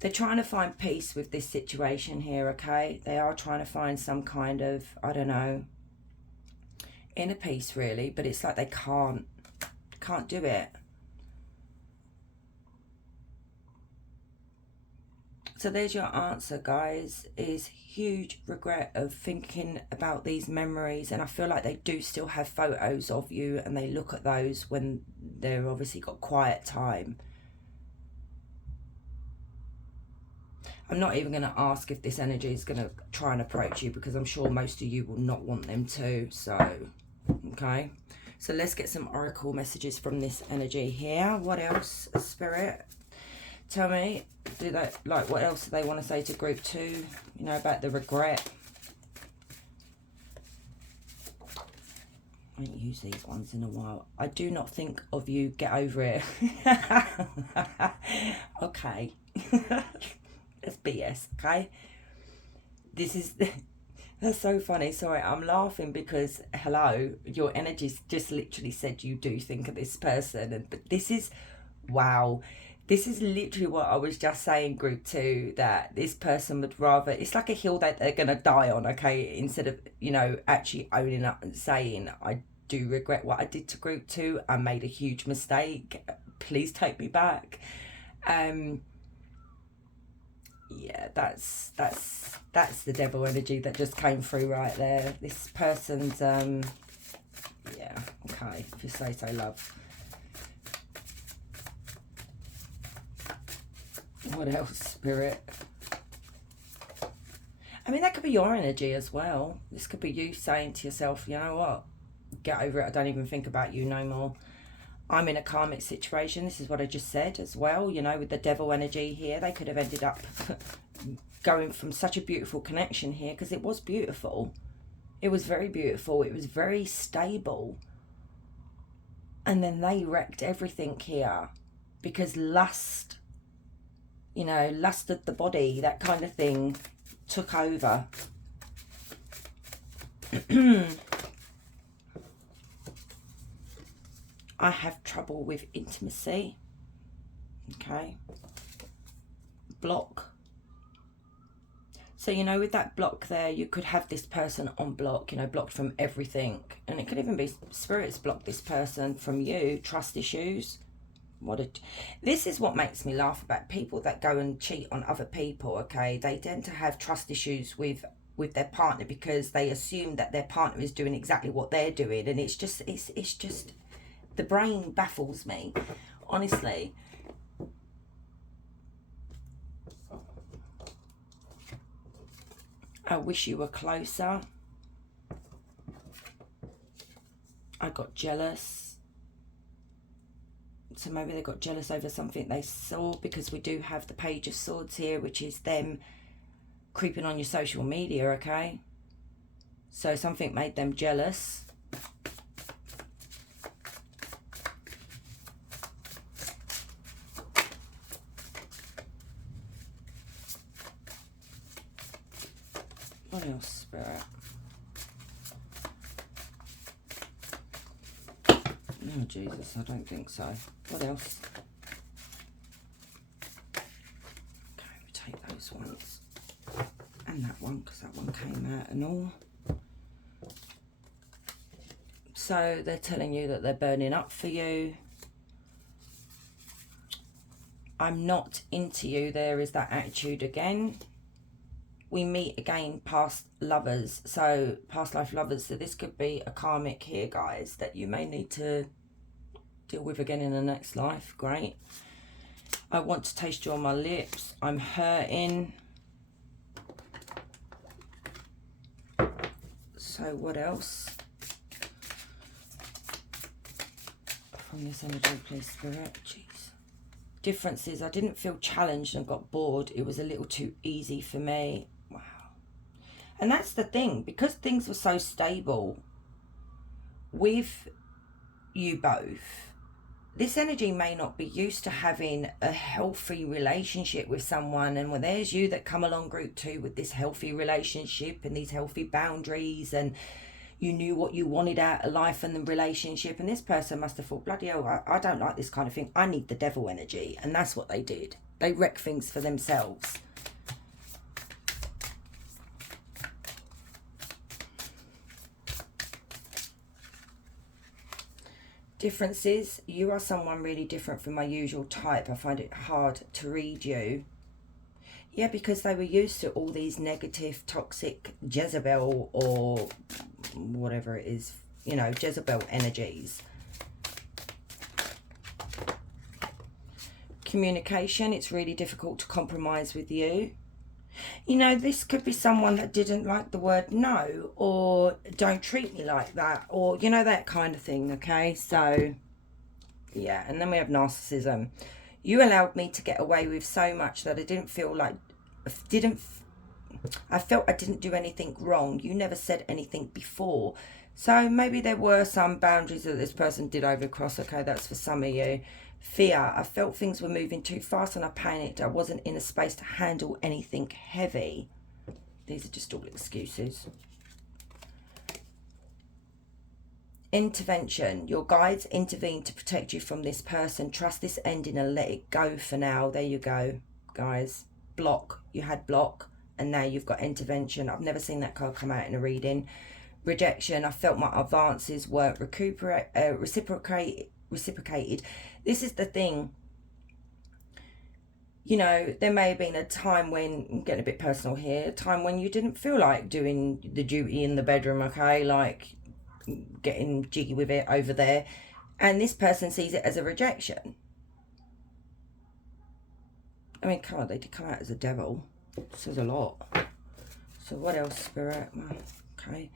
They're trying to find peace with this situation here, okay? They are trying to find some kind of, I don't know, inner peace, really, but it's like they can't do it. So there's your answer, guys, is huge regret of thinking about these memories. And I feel like they do still have photos of you, and they look at those when they're obviously got quiet time. I'm not even going to ask if this energy is going to try and approach you, because I'm sure most of you will not want them to. So, okay. So let's get some oracle messages from this energy here. What else, Spirit? Tell me, do they, like, what else do they want to say to group 2? You know, about the regret. I haven't used these ones in a while. I do not think of you. Get over it. Okay. It's BS, okay? This is, that's so funny. Sorry, I'm laughing because, hello, your energies just literally said you do think of this person. And but this is, wow. This is literally what I was just saying, group 2, that this person would rather, it's like a hill that they're going to die on, okay? Instead of, you know, actually owning up and saying, I do regret what I did to group 2. I made a huge mistake. Please take me back. Yeah, that's the devil energy that just came through right there. This person's yeah, okay, if you say so, love. What else, Spirit? I mean, that could be your energy as well. This could be you saying to yourself, you know what, get over it, I don't even think about you no more. I'm in a karmic situation. This is what I just said as well, you know, with the devil energy here. They could have ended up going from such a beautiful connection here, because it was beautiful. It was very beautiful. It was very stable. And then they wrecked everything here because lust, you know, lust of the body, that kind of thing, took over. I have trouble with intimacy. Okay. Block. So, you know, with that block there, you could have this person on block, you know, blocked from everything. And it could even be spirits block this person from you. Trust issues. This is what makes me laugh about people that go and cheat on other people, okay? They tend to have trust issues with their partner because they assume that their partner is doing exactly what they're doing. And it's just, it's just, the brain baffles me, honestly. I wish you were closer. I got jealous. So maybe they got jealous over something they saw, because we do have the Page of Swords here, which is them creeping on your social media, okay? So something made them jealous. What else, Spirit? Oh, Jesus, I don't think so. What else? Okay, we take those ones. And that one because that one came out and all. So they're telling you that they're burning up for you. I'm not into you. There is that attitude again. We meet again, past lovers. So past life lovers. So this could be a karmic here, guys, that you may need to deal with again in the next life. Great. I want to taste you on my lips. I'm hurting. So what else? From this energy, please, Spirit. Jeez. Differences. I didn't feel challenged and got bored. It was a little too easy for me. Wow. And that's the thing. Because things were so stable with you both, this energy may not be used to having a healthy relationship with someone. And when there's you that come along group 2 with this healthy relationship and these healthy boundaries, and you knew what you wanted out of life and the relationship, and this person must have thought, bloody hell, I don't like this kind of thing. I need the devil energy. And that's what they did. They wreck things for themselves. Differences. You are someone really different from my usual type. I find it hard to read you. Yeah, because they were used to all these negative, toxic Jezebel or whatever it is, you know, Jezebel energies. Communication. It's really difficult to compromise with you. You know, this could be someone that didn't like the word no, or don't treat me like that, or, you know, that kind of thing, okay? So, yeah, and then we have narcissism. You allowed me to get away with so much that I didn't feel like, I felt I didn't do anything wrong. You never said anything before. So maybe there were some boundaries that this person did overcross, okay? That's for some of you. Fear. I felt things were moving too fast and I panicked. I wasn't in a space to handle anything heavy. These are just all excuses. Intervention. Your guides intervene to protect you from this person. Trust this ending and let it go for now. There you go, guys. Block. You had block and now you've got intervention. I've never seen that card come out in a reading. Rejection. I felt my advances weren't reciprocated. This is the thing. You know, there may have been a time when, I'm getting a bit personal here, a time when you didn't feel like doing the duty in the bedroom, okay? Like getting jiggy with it over there. And this person sees it as a rejection. I mean, come on, they did come out as a devil. Says a lot. So what else, Spirit? Okay.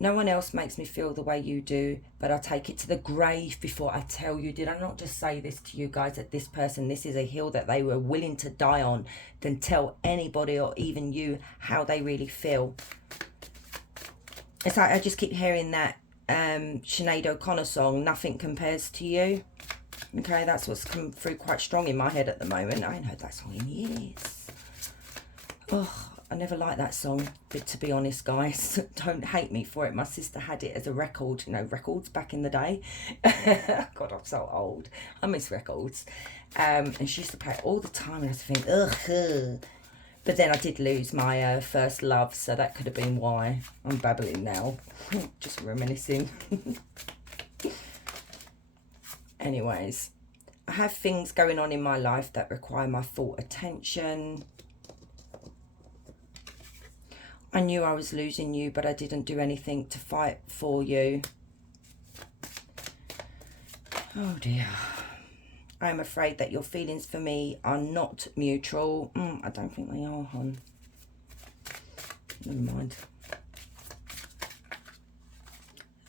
No one else makes me feel the way you do, but I take it to the grave before I tell you. Did I not just say this to you guys, that this person, this is a hill that they were willing to die on than tell anybody or even you how they really feel? It's like I just keep hearing that Sinead O'Connor song, Nothing Compares to You. Okay, that's what's come through quite strong in my head at the moment. I ain't heard that song in years. Oh, I never liked that song, but to be honest, guys, don't hate me for it. My sister had it as a record, you know, records back in the day. God, I'm so old. I miss records. And she used to play it all the time, and I used to think, ugh. But then I did lose my first love, so that could have been why. I'm babbling now, just reminiscing. Anyways, I have things going on in my life that require my full attention. I knew I was losing you, but I didn't do anything to fight for you. Oh dear. I am afraid that your feelings for me are not mutual. I don't think they are, hon. Never mind.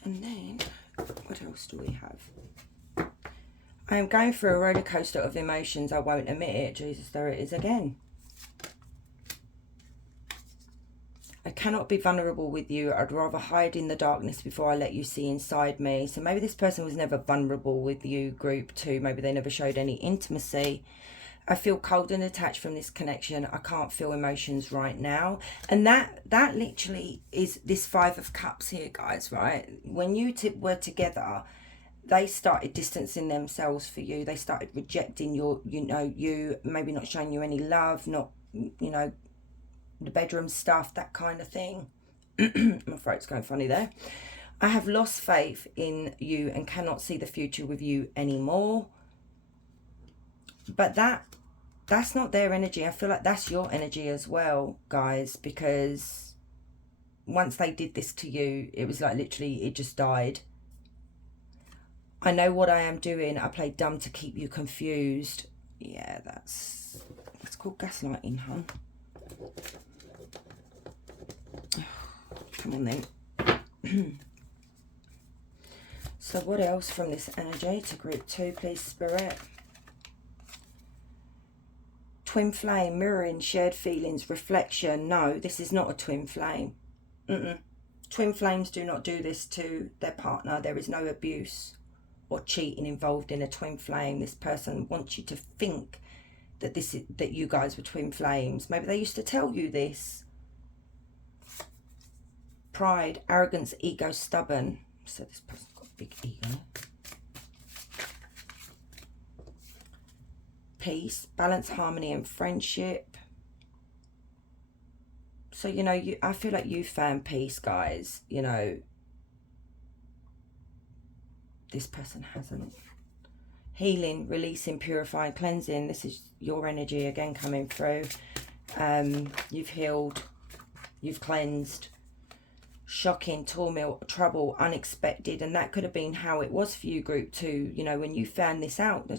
And then, what else do we have? I am going through a roller coaster of emotions. I won't admit it. Jesus, there it is again. I cannot be vulnerable with you. I'd rather hide in the darkness before I let you see inside me. So maybe this person was never vulnerable with you, group 2. Maybe they never showed any intimacy. I feel cold and detached from this connection. I can't feel emotions right now. And that literally is this 5 of Cups here, guys, right? When you were together, they started distancing themselves for you. They started rejecting your, you maybe not showing you any love, not, the bedroom stuff, that kind of thing. My throat's going funny there. I have lost faith in you and cannot see the future with you anymore. But that's not their energy. I feel like that's your energy as well, guys, because once they did this to you, it was like literally it just died. I know what I am doing. I play dumb to keep you confused. Yeah, that's called gaslighting, hon. Come on then. So what else from this energy to group 2, please, Spirit? Twin flame, mirroring, shared feelings, reflection. No, this is not a twin flame. Twin flames do not do this to their partner. There is no abuse or cheating involved in a twin flame. This person wants you to think that that you guys were twin flames. Maybe they used to tell you this. Pride, arrogance, ego, stubborn. So this person's got a big ego. Peace, balance, harmony, and friendship. So, you know, I feel like you found peace, guys. You know, this person hasn't. Healing, releasing, purifying, cleansing. This is your energy again coming through. You've healed. You've cleansed. Shocking, turmoil, trouble, unexpected. And that could have been how it was for you, group 2. You know, when you found this out.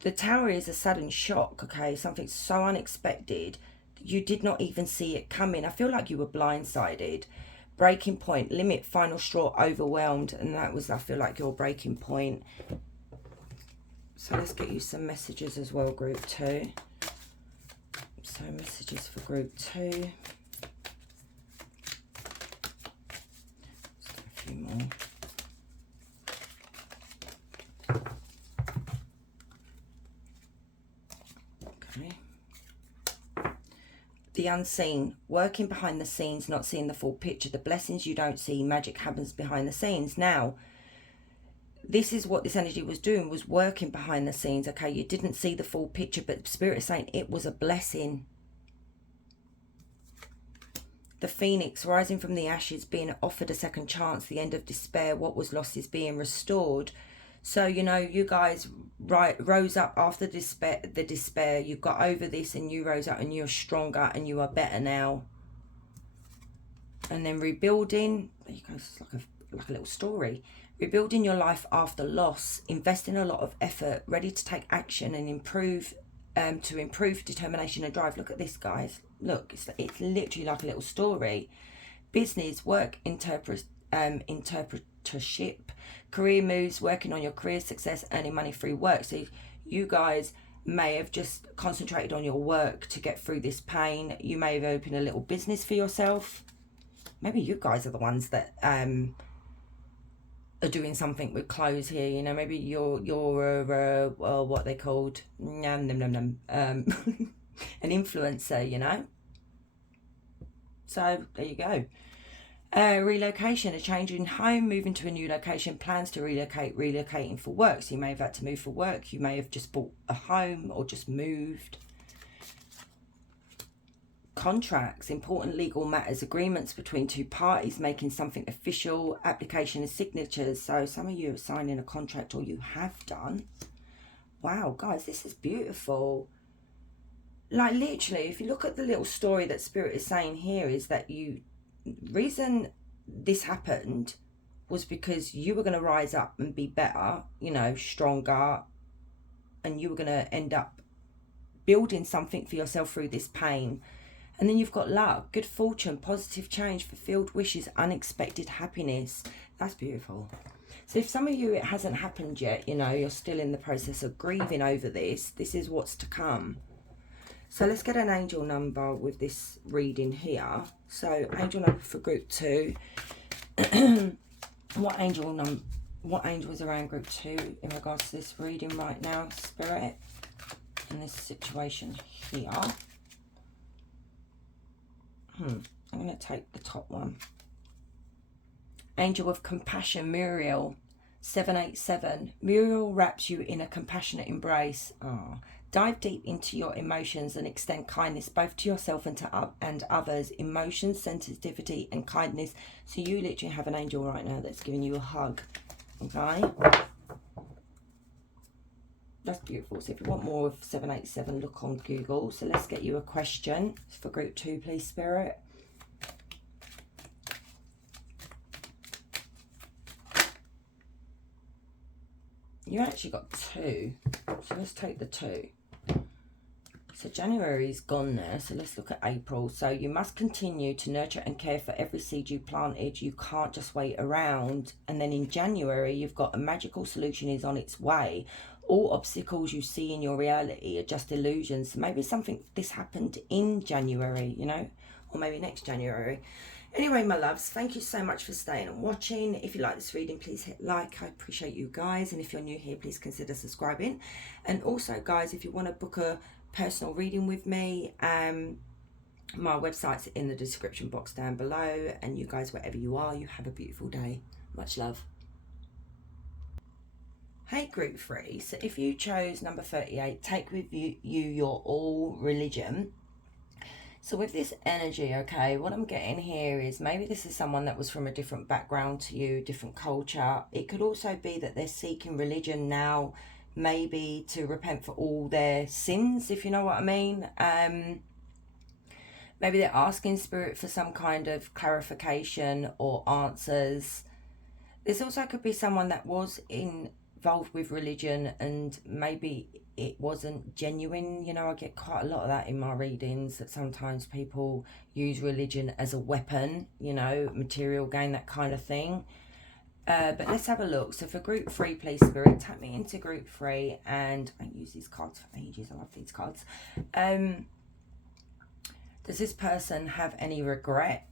The Tower is a sudden shock, okay? Something so unexpected. You did not even see it coming. I feel like you were blindsided. Breaking point, limit, final straw, overwhelmed. And that was, I feel like, your breaking point. So let's get you some messages as well, group 2. So messages for group 2. Let's do a few more. The unseen, working behind the scenes, not seeing the full picture. The blessings you don't see, magic happens behind the scenes. Now, this is what this energy was doing, was working behind the scenes, okay? You didn't see the full picture, but Spirit is saying it was a blessing. The phoenix, rising from the ashes, being offered a second chance, the end of despair, what was lost is being restored. So, you know, you guys rose up after the despair. You got over this and you rose up and you're stronger and you are better now. And then rebuilding. There you go. It's like a little story. Rebuilding your life after loss. Investing a lot of effort. Ready to take action and improve. To improve determination and drive. Look at this, guys. Look, it's literally like a little story. Business, work, interpretership, career moves, working on your career success, earning money through work. So you guys may have just concentrated on your work to get through this pain. You may have opened a little business for yourself. Maybe you guys are the ones that are doing something with clothes here. You know, maybe you're what they called an influencer. You know. So there you go. Relocation, a change in home, moving to a new location, plans to relocate, relocating for work. So you may have had to move for work. You may have just bought a home or just moved. Contracts, important legal matters, agreements between two parties, making something official, application and signatures. So some of you are signing a contract, or you have done. Wow, guys, this is beautiful. Like literally, if you look at the little story that Spirit is saying here, is that reason this happened was because you were going to rise up and be better, you know, stronger, and you were going to end up building something for yourself through this pain. And then you've got luck, good fortune, positive change, fulfilled wishes, unexpected happiness. That's beautiful. So if some of you, it hasn't happened yet, you know, you're still in the process of grieving over this, this is what's to come. So let's get an angel number with this reading here. So angel number for group 2. What angel is around group 2 in regards to this reading right now, Spirit, in this situation here? I'm going to take the top one. Angel of Compassion, Muriel, 787. Muriel wraps you in a compassionate embrace. Dive deep into your emotions and extend kindness both to yourself and to others. Emotions, sensitivity, and kindness. So you literally have an angel right now that's giving you a hug. Okay? That's beautiful. So if you want more of 787, look on Google. So let's get you a question for group 2, please, Spirit. You actually got 2. So let's take the 2. So January's gone there, so let's look at April. So you must continue to nurture and care for every seed you planted. You can't just wait around. And then in January, you've got a magical solution is on its way. All obstacles you see in your reality are just illusions. So maybe this happened in January, you know, or maybe next January. Anyway, my loves, thank you so much for staying and watching. If you like this reading, please hit like. I appreciate you guys. And if you're new here, please consider subscribing. And also, guys, if you want to book a personal reading with me, my website's in the description box down below. And you guys, wherever you are, you have a beautiful day. Much love. Hey, group 3. So if you chose number 38, take with you your all religion. So with this energy, okay, what I'm getting here is maybe this is someone that was from a different background to you, different culture. It could also be that they're seeking religion now, maybe to repent for all their sins, if you know what I mean. Maybe they're asking spirit for some kind of clarification or answers. This also could be someone that was involved with religion and maybe it wasn't genuine. You know, I get quite a lot of that in my readings, that sometimes people use religion as a weapon, you know, material gain, that kind of thing. But let's have a look. So for group 3, please, Spirit, tap me into group 3. And I use these cards for ages. I love these cards. Does this person have any regret?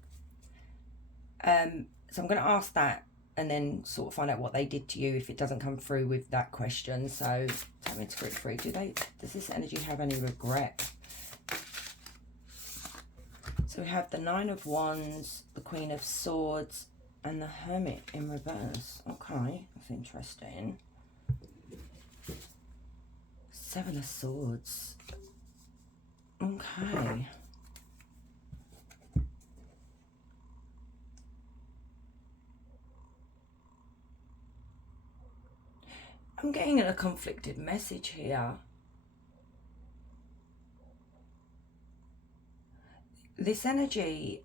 So I'm going to ask that and then sort of find out what they did to you if it doesn't come through with that question. So tap me into group 3. Does this energy have any regret? So we have the 9 of Wands, the Queen of Swords, and the Hermit in reverse. Okay, that's interesting. 7 of Swords. Okay. I'm getting a conflicted message here. This energy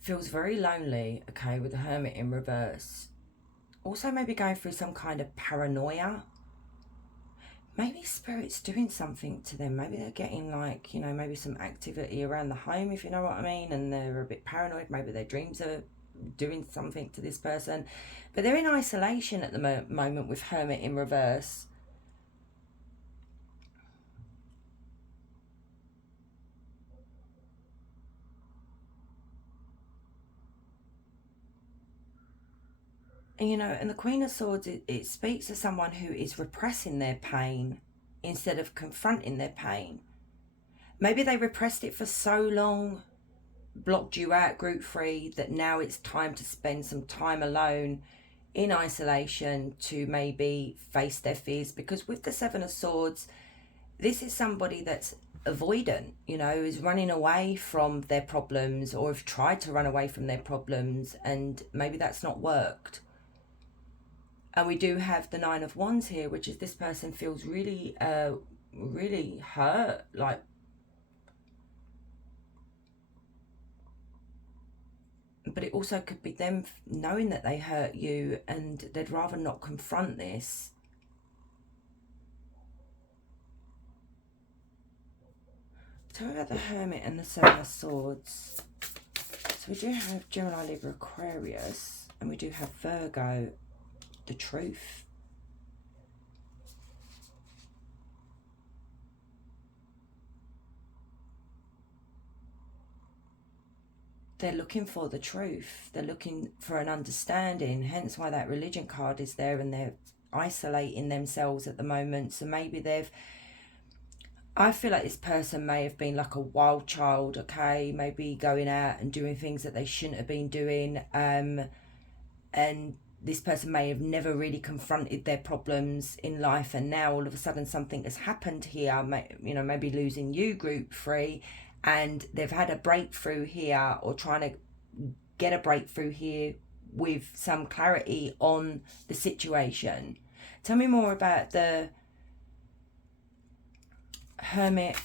feels very lonely, okay, with the Hermit in reverse. Also maybe going through some kind of paranoia. Maybe Spirit's doing something to them. Maybe they're getting like, you know, maybe some activity around the home, if you know what I mean, and they're a bit paranoid. Maybe their dreams are doing something to this person. But they're in isolation at the moment with Hermit in reverse. And, you know, and the Queen of Swords, it speaks to someone who is repressing their pain instead of confronting their pain. Maybe they repressed it for so long, blocked you out, group 3, that now it's time to spend some time alone in isolation to maybe face their fears. Because with the 7 of Swords, this is somebody that's avoidant, you know, is running away from their problems, or have tried to run away from their problems, and maybe that's not worked. And we do have the 9 of Wands here, which is this person feels really, really hurt, like, but it also could be them knowing that they hurt you and they'd rather not confront this. Tell me about the Hermit and the 7 of Swords. So we do have Gemini, Libra, Aquarius, and we do have Virgo, the Truth. They're looking for the truth. They're looking for an understanding, hence why that religion card is there, and they're isolating themselves at the moment. So maybe I feel like this person may have been like a wild child, okay? Maybe going out and doing things that they shouldn't have been doing. And this person may have never really confronted their problems in life, and now all of a sudden something has happened here, you know, maybe losing you, group 3, and they've had a breakthrough here, or trying to get a breakthrough here with some clarity on the situation. Tell me more about the Hermit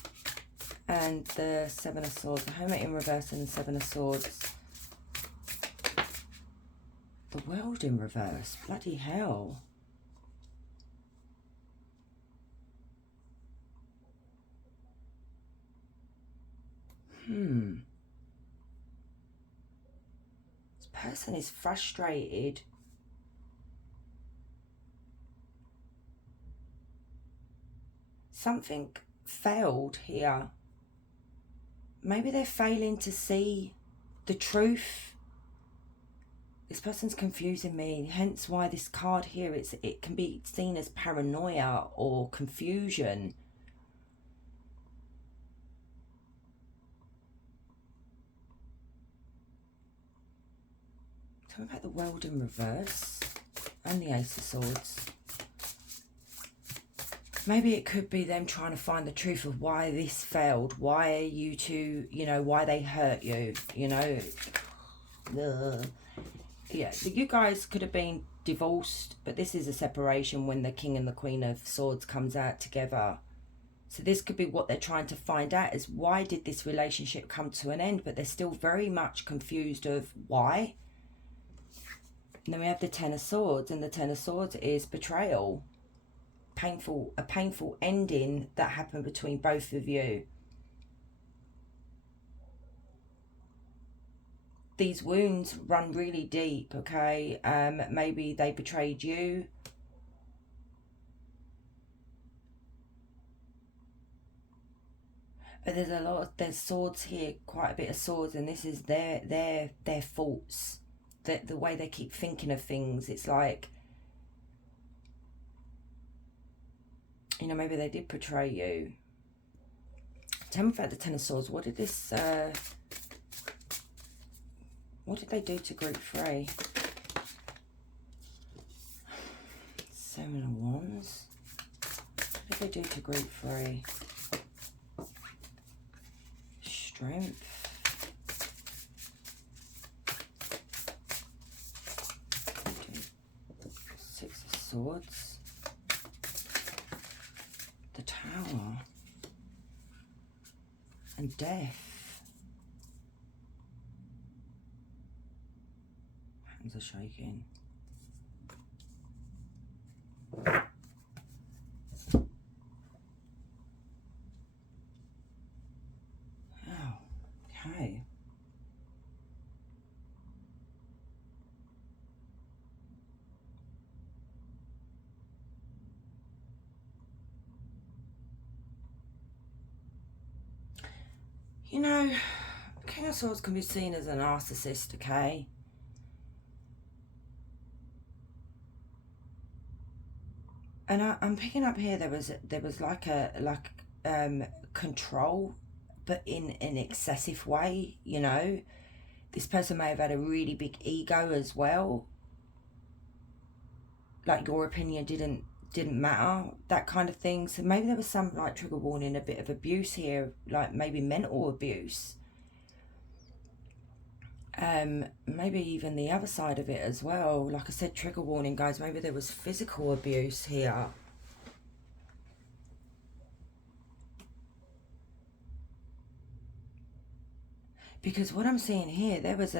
and the Seven of Swords. The Hermit in reverse and the Seven of Swords. The World in reverse. Bloody hell. This person is frustrated. Something failed here. Maybe they're failing to see the truth. This person's confusing me, hence why this card here, it can be seen as paranoia or confusion. Tell me about the World in reverse and the Ace of Swords. Maybe it could be them trying to find the truth of why this failed, why you two, you know, why they hurt you, you know. Ugh. Yeah, so you guys could have been divorced, but this is a separation when the King and the Queen of Swords comes out together. So this could be what they're trying to find out, is why did this relationship come to an end, but they're still very much confused of why. And then we have the Ten of Swords, and the Ten of Swords is betrayal. A painful ending that happened between both of you. These wounds run really deep, okay? Maybe they betrayed you. But there's swords here, quite a bit of swords, and this is their faults. The way they keep thinking of things, it's like, you know, maybe they did betray you. Tell me about the Ten of Swords. What did this, what did they do to group 3? Seven of Wands. What did they do to group 3? Strength. Six of Swords. The Tower. And Death. Hands are shaking. Oh, okay. You know, King of Swords can be seen as a narcissist, okay? And I'm picking up here there was like control, but in an excessive way, you know. This person may have had a really big ego as well. Like your opinion didn't matter, that kind of thing. So maybe there was some, like, trigger warning, a bit of abuse here, like maybe mental abuse. Maybe even the other side of it as well. Like I said, trigger warning, guys. Maybe there was physical abuse here. Because what I'm seeing here, there was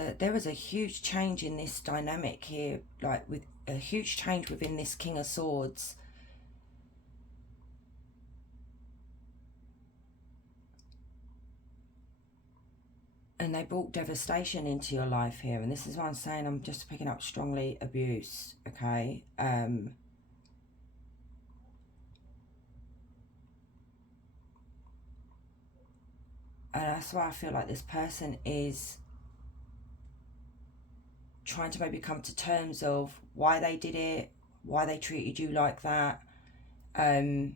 a huge change in this dynamic here, like with a huge change within this King of Swords. And they brought devastation into your life here. And this is why I'm saying I'm just picking up strongly abuse, okay? And that's why I feel like this person is trying to maybe come to terms of why they did it, why they treated you like that. And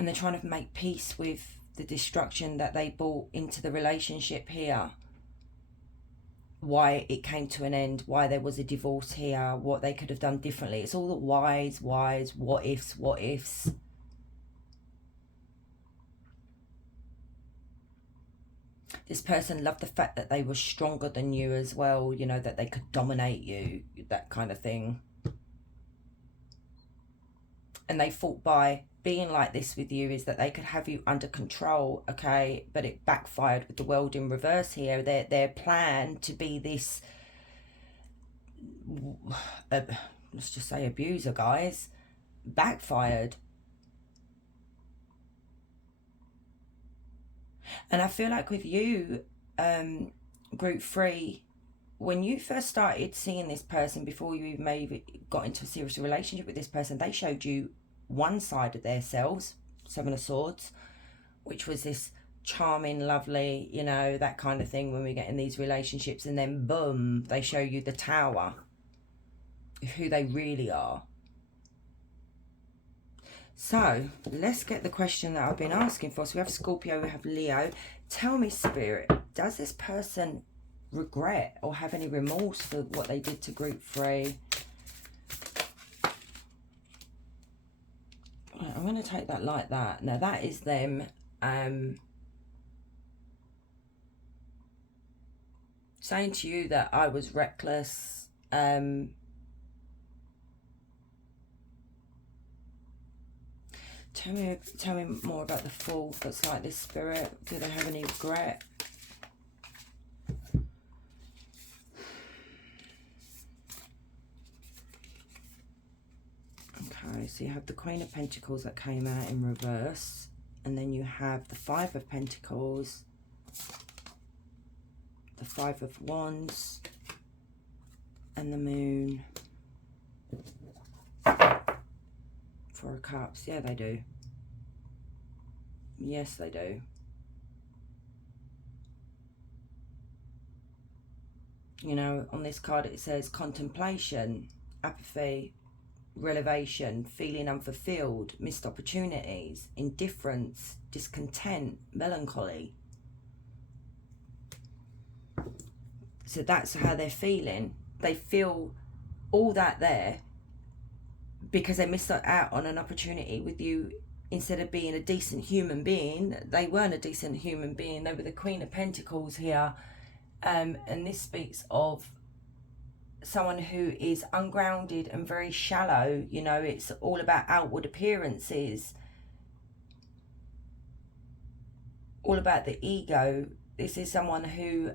they're trying to make peace with the destruction that they brought into the relationship here. why it came to an end, why there was a divorce here, what they could have done differently. It's all the whys, what ifs. This person loved the fact that they were stronger than you as well, you know, that they could dominate you, that kind of thing. And they thought by being like this with you is that they could have you under control, okay? But it backfired with the world in reverse here. Their plan to be this, let's just say abuser, guys, backfired. And I feel like with you, group 3, when you first started seeing this person, before you even maybe got into a serious relationship with this person, they showed you one side of themselves, 7 of Swords, which was this charming, lovely, you know, that kind of thing when we get in these relationships, and then boom, they show you the tower of who they really are. So let's get the question that I've been asking for. So we have Scorpio, we have Leo. Tell me, Spirit, does this person regret or have any remorse for what they did to group 3? I'm going to take that like that. Now that is them saying to you that I was reckless. Tell me more about the Fool that's like this, Spirit. Do they have any regret? Okay, so you have the Queen of Pentacles that came out in reverse. And then you have the 5 of Pentacles, the 5 of Wands, and the Moon. 4 of Cups. Yeah, they do. Yes, they do. You know, on this card it says contemplation, apathy, revelation, feeling unfulfilled, missed opportunities, indifference, discontent, melancholy. So that's how they're feeling. They feel all that there because they missed out on an opportunity with you. Instead of being a decent human being, they weren't a decent human being. They were the Queen of Pentacles here. And this speaks of someone who is ungrounded and very shallow. You know, it's all about outward appearances, all about the ego. This is someone who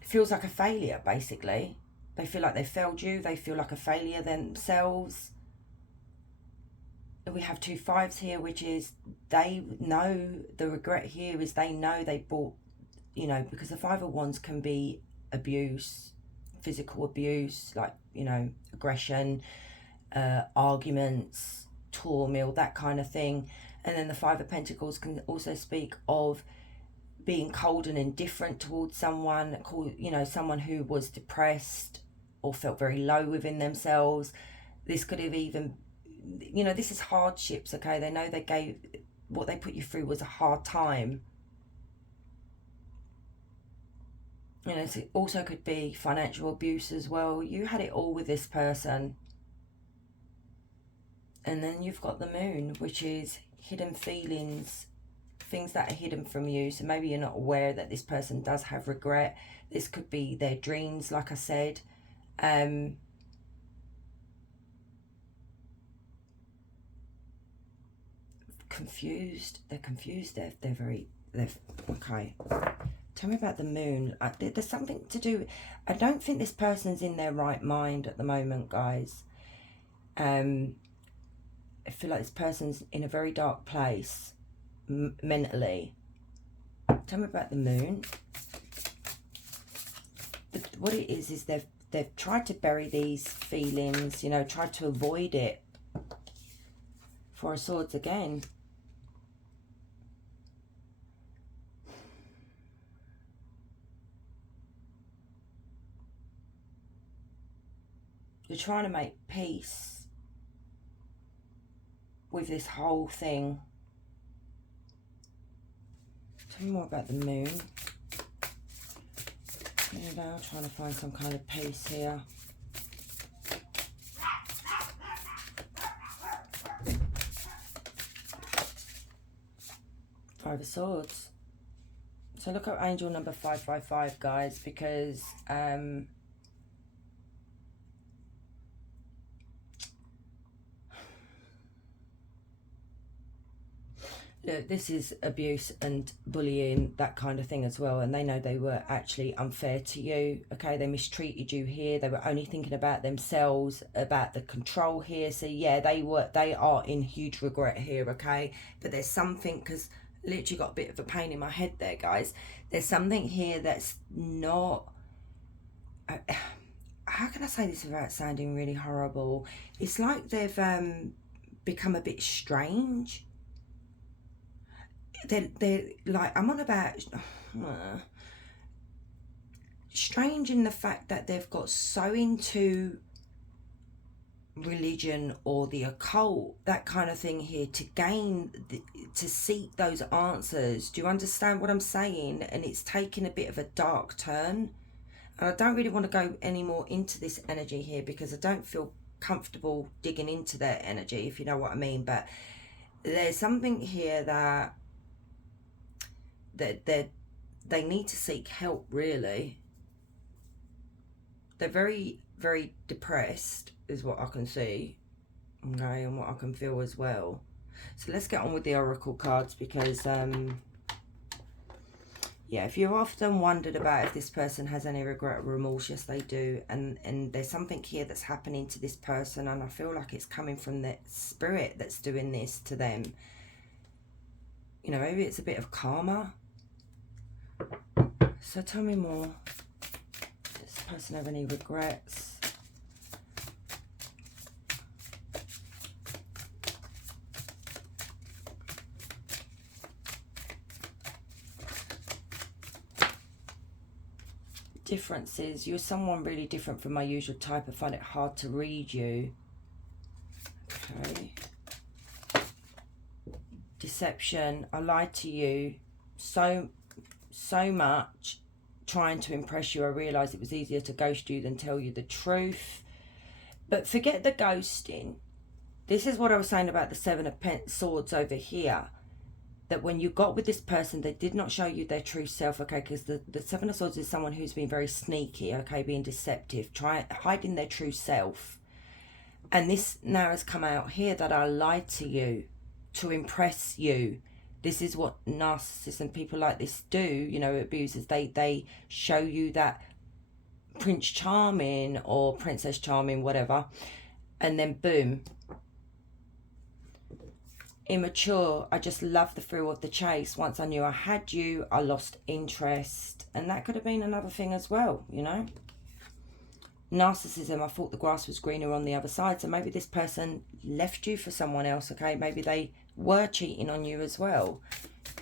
feels like a failure, basically. They feel like they failed you. They feel like a failure themselves. We have 2 5s here, which is they know the regret here is they know they bought, you know, because the 5 of Wands can be abuse, physical abuse, like, you know, aggression, arguments, turmoil, that kind of thing. And then the 5 of Pentacles can also speak of being cold and indifferent towards someone, you know, someone who was depressed or felt very low within themselves. This could have even, you know, this is hardships, okay? They know they gave, what they put you through was a hard time. You know, it also could be financial abuse as well. You had it all with this person. And then you've got the Moon, which is hidden feelings, things that are hidden from you. So maybe you're not aware that this person does have regret. This could be their dreams, like I said. Confused. They're confused. They're okay. Tell me about the Moon. There's something to do. I don't think this person's in their right mind at the moment, guys. I feel like this person's in a very dark place mentally. Tell me about the Moon. What it is they've tried to bury these feelings, you know, tried to avoid it. 4 of Swords again. You're trying to make peace with this whole thing. Tell Tell me more about the moon. You know, trying to find some kind of peace here. Five of Swords. So look at angel number 555, guys, because look, this is abuse and bullying, that kind of thing as well, and they know they were actually unfair to you. Okay, they mistreated you here. They were only thinking about themselves, about the control here. So yeah, they are in huge regret here. Okay, but there's something, because literally got a bit of a pain in my head there, guys. There's something here that's not, how can I say this without sounding really horrible? It's like they've become a bit strange. They're like, I'm on about strange in the fact that they've got so into religion or the occult, that kind of thing here, to gain to seek those answers. Do you understand what I'm saying? And it's taken a bit of a dark turn, and I don't really want to go any more into this energy here because I don't feel comfortable digging into their energy, if you know what I mean. But there's something here that they need to seek help, really. They're very, very depressed, is what I can see, okay, and what I can feel as well. So let's get on with the oracle cards, because yeah, if you've often wondered about if this person has any regret or remorse, yes they do, and there's something here that's happening to this person, and I feel like it's coming from the spirit that's doing this to them. You know, maybe it's a bit of karma. So tell me more. Does this person have any regrets? Differences. You're someone really different from my usual type. I find it hard to read you. Okay. Deception. I lied to you so much, trying to impress you. I realised it was easier to ghost you than tell you the truth. But forget the ghosting. This is what I was saying about the Seven of Swords over here. That when you got with this person, they did not show you their true self, okay? Because the Seven of Swords is someone who's been very sneaky, okay? Being deceptive, hiding their true self. And this now has come out here that I lied to you to impress you. This is what narcissists and people like this do, you know, abusers. They show you that Prince Charming or Princess Charming, whatever, and then boom. Immature. I just love the thrill of the chase. Once I knew I had you, I lost interest. And that could have been another thing as well, you know. Narcissism. I thought the grass was greener on the other side. So maybe this person left you for someone else, okay? Maybe they were cheating on you as well.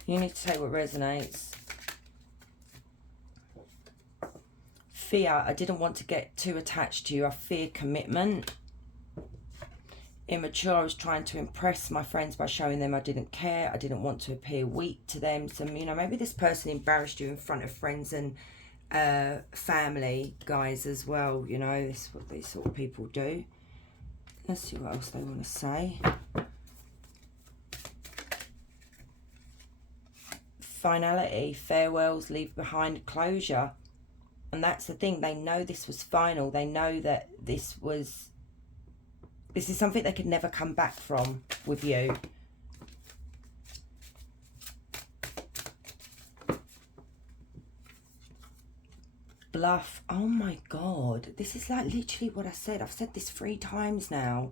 You need to take what resonates. Fear. I didn't want to get too attached to you. I fear commitment. Immature. I was trying to impress my friends by showing them I didn't care. I didn't want to appear weak to them. So, you know, maybe this person embarrassed you in front of friends and family, guys, as well. You know, this is what these sort of people do. Let's see what else they want to say. Finality. Farewells leave behind closure. And that's the thing. They know this was final. They know that this is something they could never come back from with you. Bluff. Oh my God. This is like literally what I said. I've said this 3 times now.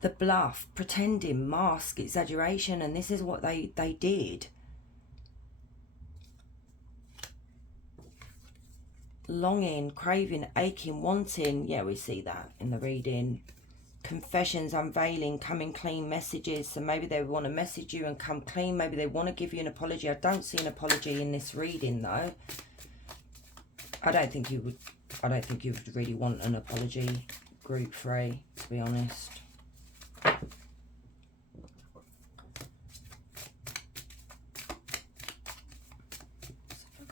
The bluff, pretending, mask, exaggeration. And this is what they did. Longing, craving, aching, wanting. Yeah, we see that in the reading. Confessions, unveiling, coming clean, messages. So maybe they want to message you and come clean. Maybe they want to give you an apology. I don't see an apology in this reading though. I don't think you would really want an apology, group 3, to be honest.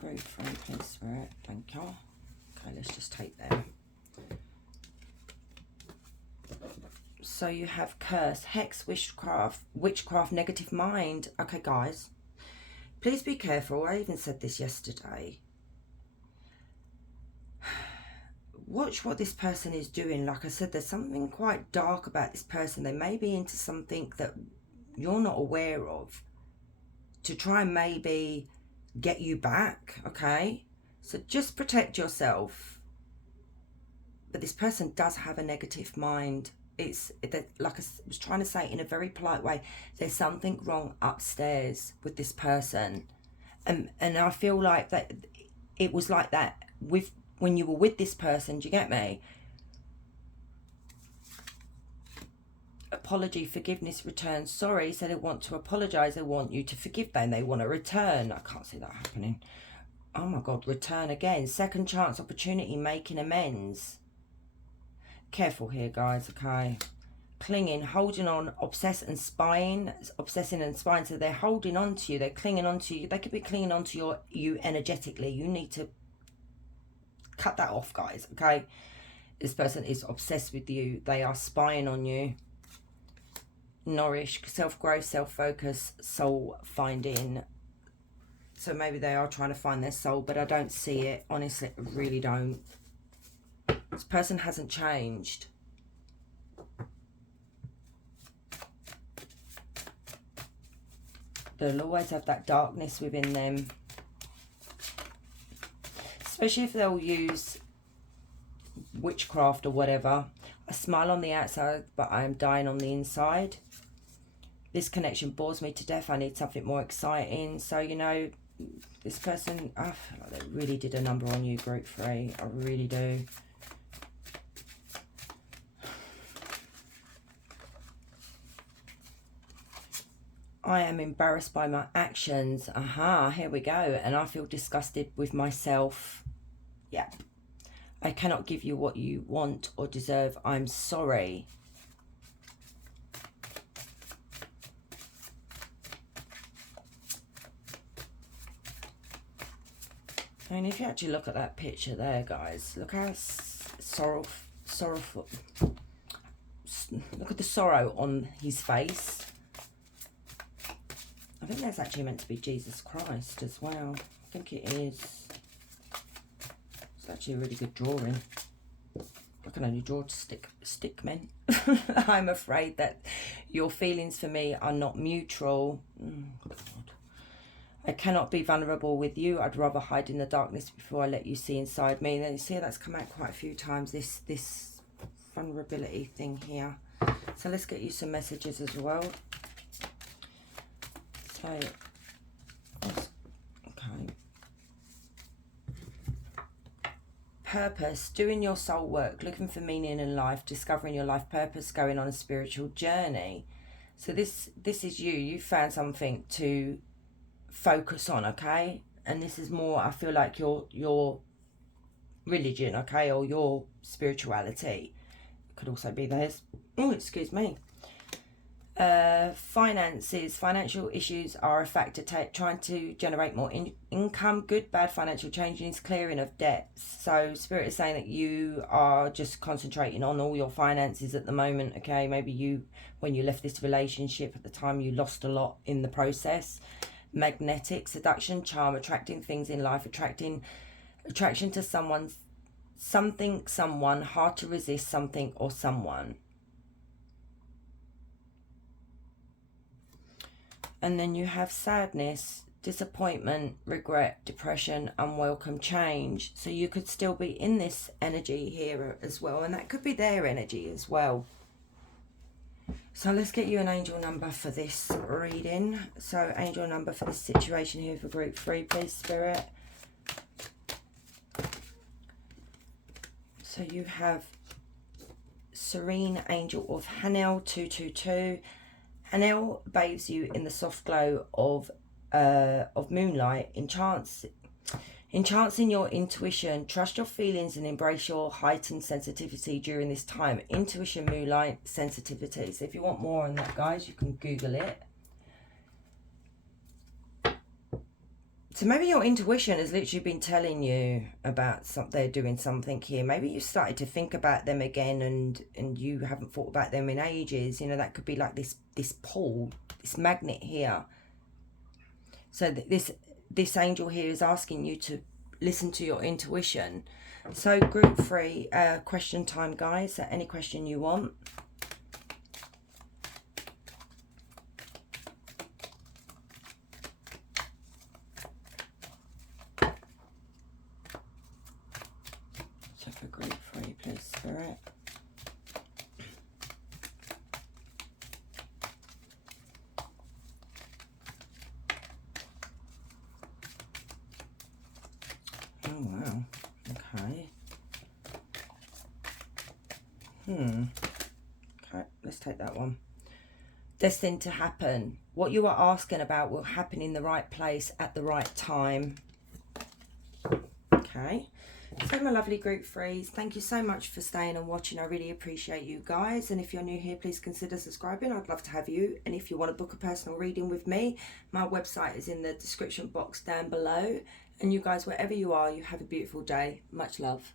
Group 3, please, Spirit. Thank you. Okay, let's just take them. So you have curse, hex, witchcraft, negative mind. Okay, guys, please be careful. I even said this yesterday. Watch what this person is doing. Like I said, there's something quite dark about this person. They may be into something that you're not aware of to try and maybe get you back, okay? So just protect yourself. But this person does have a negative mind. It's like I was trying to say in a very polite way, there's something wrong upstairs with this person. And I feel like that it was like that with when you were with this person. Do you get me? Apology, forgiveness, return, sorry. So they want to apologize, they want you to forgive them, they want to return. I can't see that happening. Oh my God, return again. Second chance, opportunity, making amends. Careful here, guys, okay? Clinging, holding on, obsessing and spying. So they're holding on to you, they're clinging on to you. They could be clinging on to you energetically. You need to cut that off, guys, okay? This person is obsessed with you. They are spying on you. Nourish, self-growth, self-focus, soul finding. So maybe they are trying to find their soul, but I don't see it. Honestly, I really don't. This person hasn't changed. They'll always have that darkness within them. Especially if they'll use witchcraft or whatever. I smile on the outside, but I am dying on the inside. This connection bores me to death. I need something more exciting. So, you know, this person, I feel like they really did a number on you, group 3. I really do. I am embarrassed by my actions. Aha, here we go. And I feel disgusted with myself. Yep. I cannot give you what you want or deserve. I'm sorry. And if you actually look at that picture there, guys, look how sorrowful. Look at the sorrow on his face. I think that's actually meant to be Jesus Christ as well. I think it is. It's actually a really good drawing. I can only draw stick men. I'm afraid that your feelings for me are not mutual. God. I cannot be vulnerable with you. I'd rather hide in the darkness before I let you see inside me. And then you see that's come out quite a few times, this vulnerability thing here. So let's get you some messages as well. So, okay. Purpose, doing your soul work, looking for meaning in life, discovering your life purpose, going on a spiritual journey. So this is you. You found something to focus on, okay? And this is more, I feel like your religion, okay, or your spirituality. It could also be theirs. Oh, excuse me. Finances, financial issues are a factor. Trying to generate more income, good, bad financial changes, clearing of debts. So Spirit is saying that you are just concentrating on all your finances at the moment, okay? Maybe you, when you left this relationship at the time, you lost a lot in the process. Magnetic, seduction, charm, attracting things in life, attraction to someone, hard to resist something or someone. And then you have sadness, disappointment, regret, depression, unwelcome change. So you could still be in this energy here as well. And that could be their energy as well. So let's get you an angel number for this reading. So angel number for this situation here for group 3, please, Spirit. So you have Serene Angel of Hanel 222. Hanel bathes you in the soft glow of moonlight, enhancing your intuition. Trust your feelings and embrace your heightened sensitivity during this time. Intuition, moonlight, sensitivity. So if you want more on that, guys, you can Google it. So maybe your intuition has literally been telling you about they're doing something here. Maybe you started to think about them again, and you haven't thought about them in ages. You know, that could be like this pull, this magnet here. So this angel here is asking you to listen to your intuition. So group 3, question time, guys. So any question you want. So for group 3, please, Spirit. Oh, wow. Okay. Okay, let's take that one. Destined to happen. What you are asking about will happen in the right place at the right time. Okay. So my lovely group 3s, thank you so much for staying and watching. I really appreciate you guys. And if you're new here, please consider subscribing. I'd love to have you. And if you want to book a personal reading with me, my website is in the description box down below. And you guys, wherever you are, you have a beautiful day. Much love.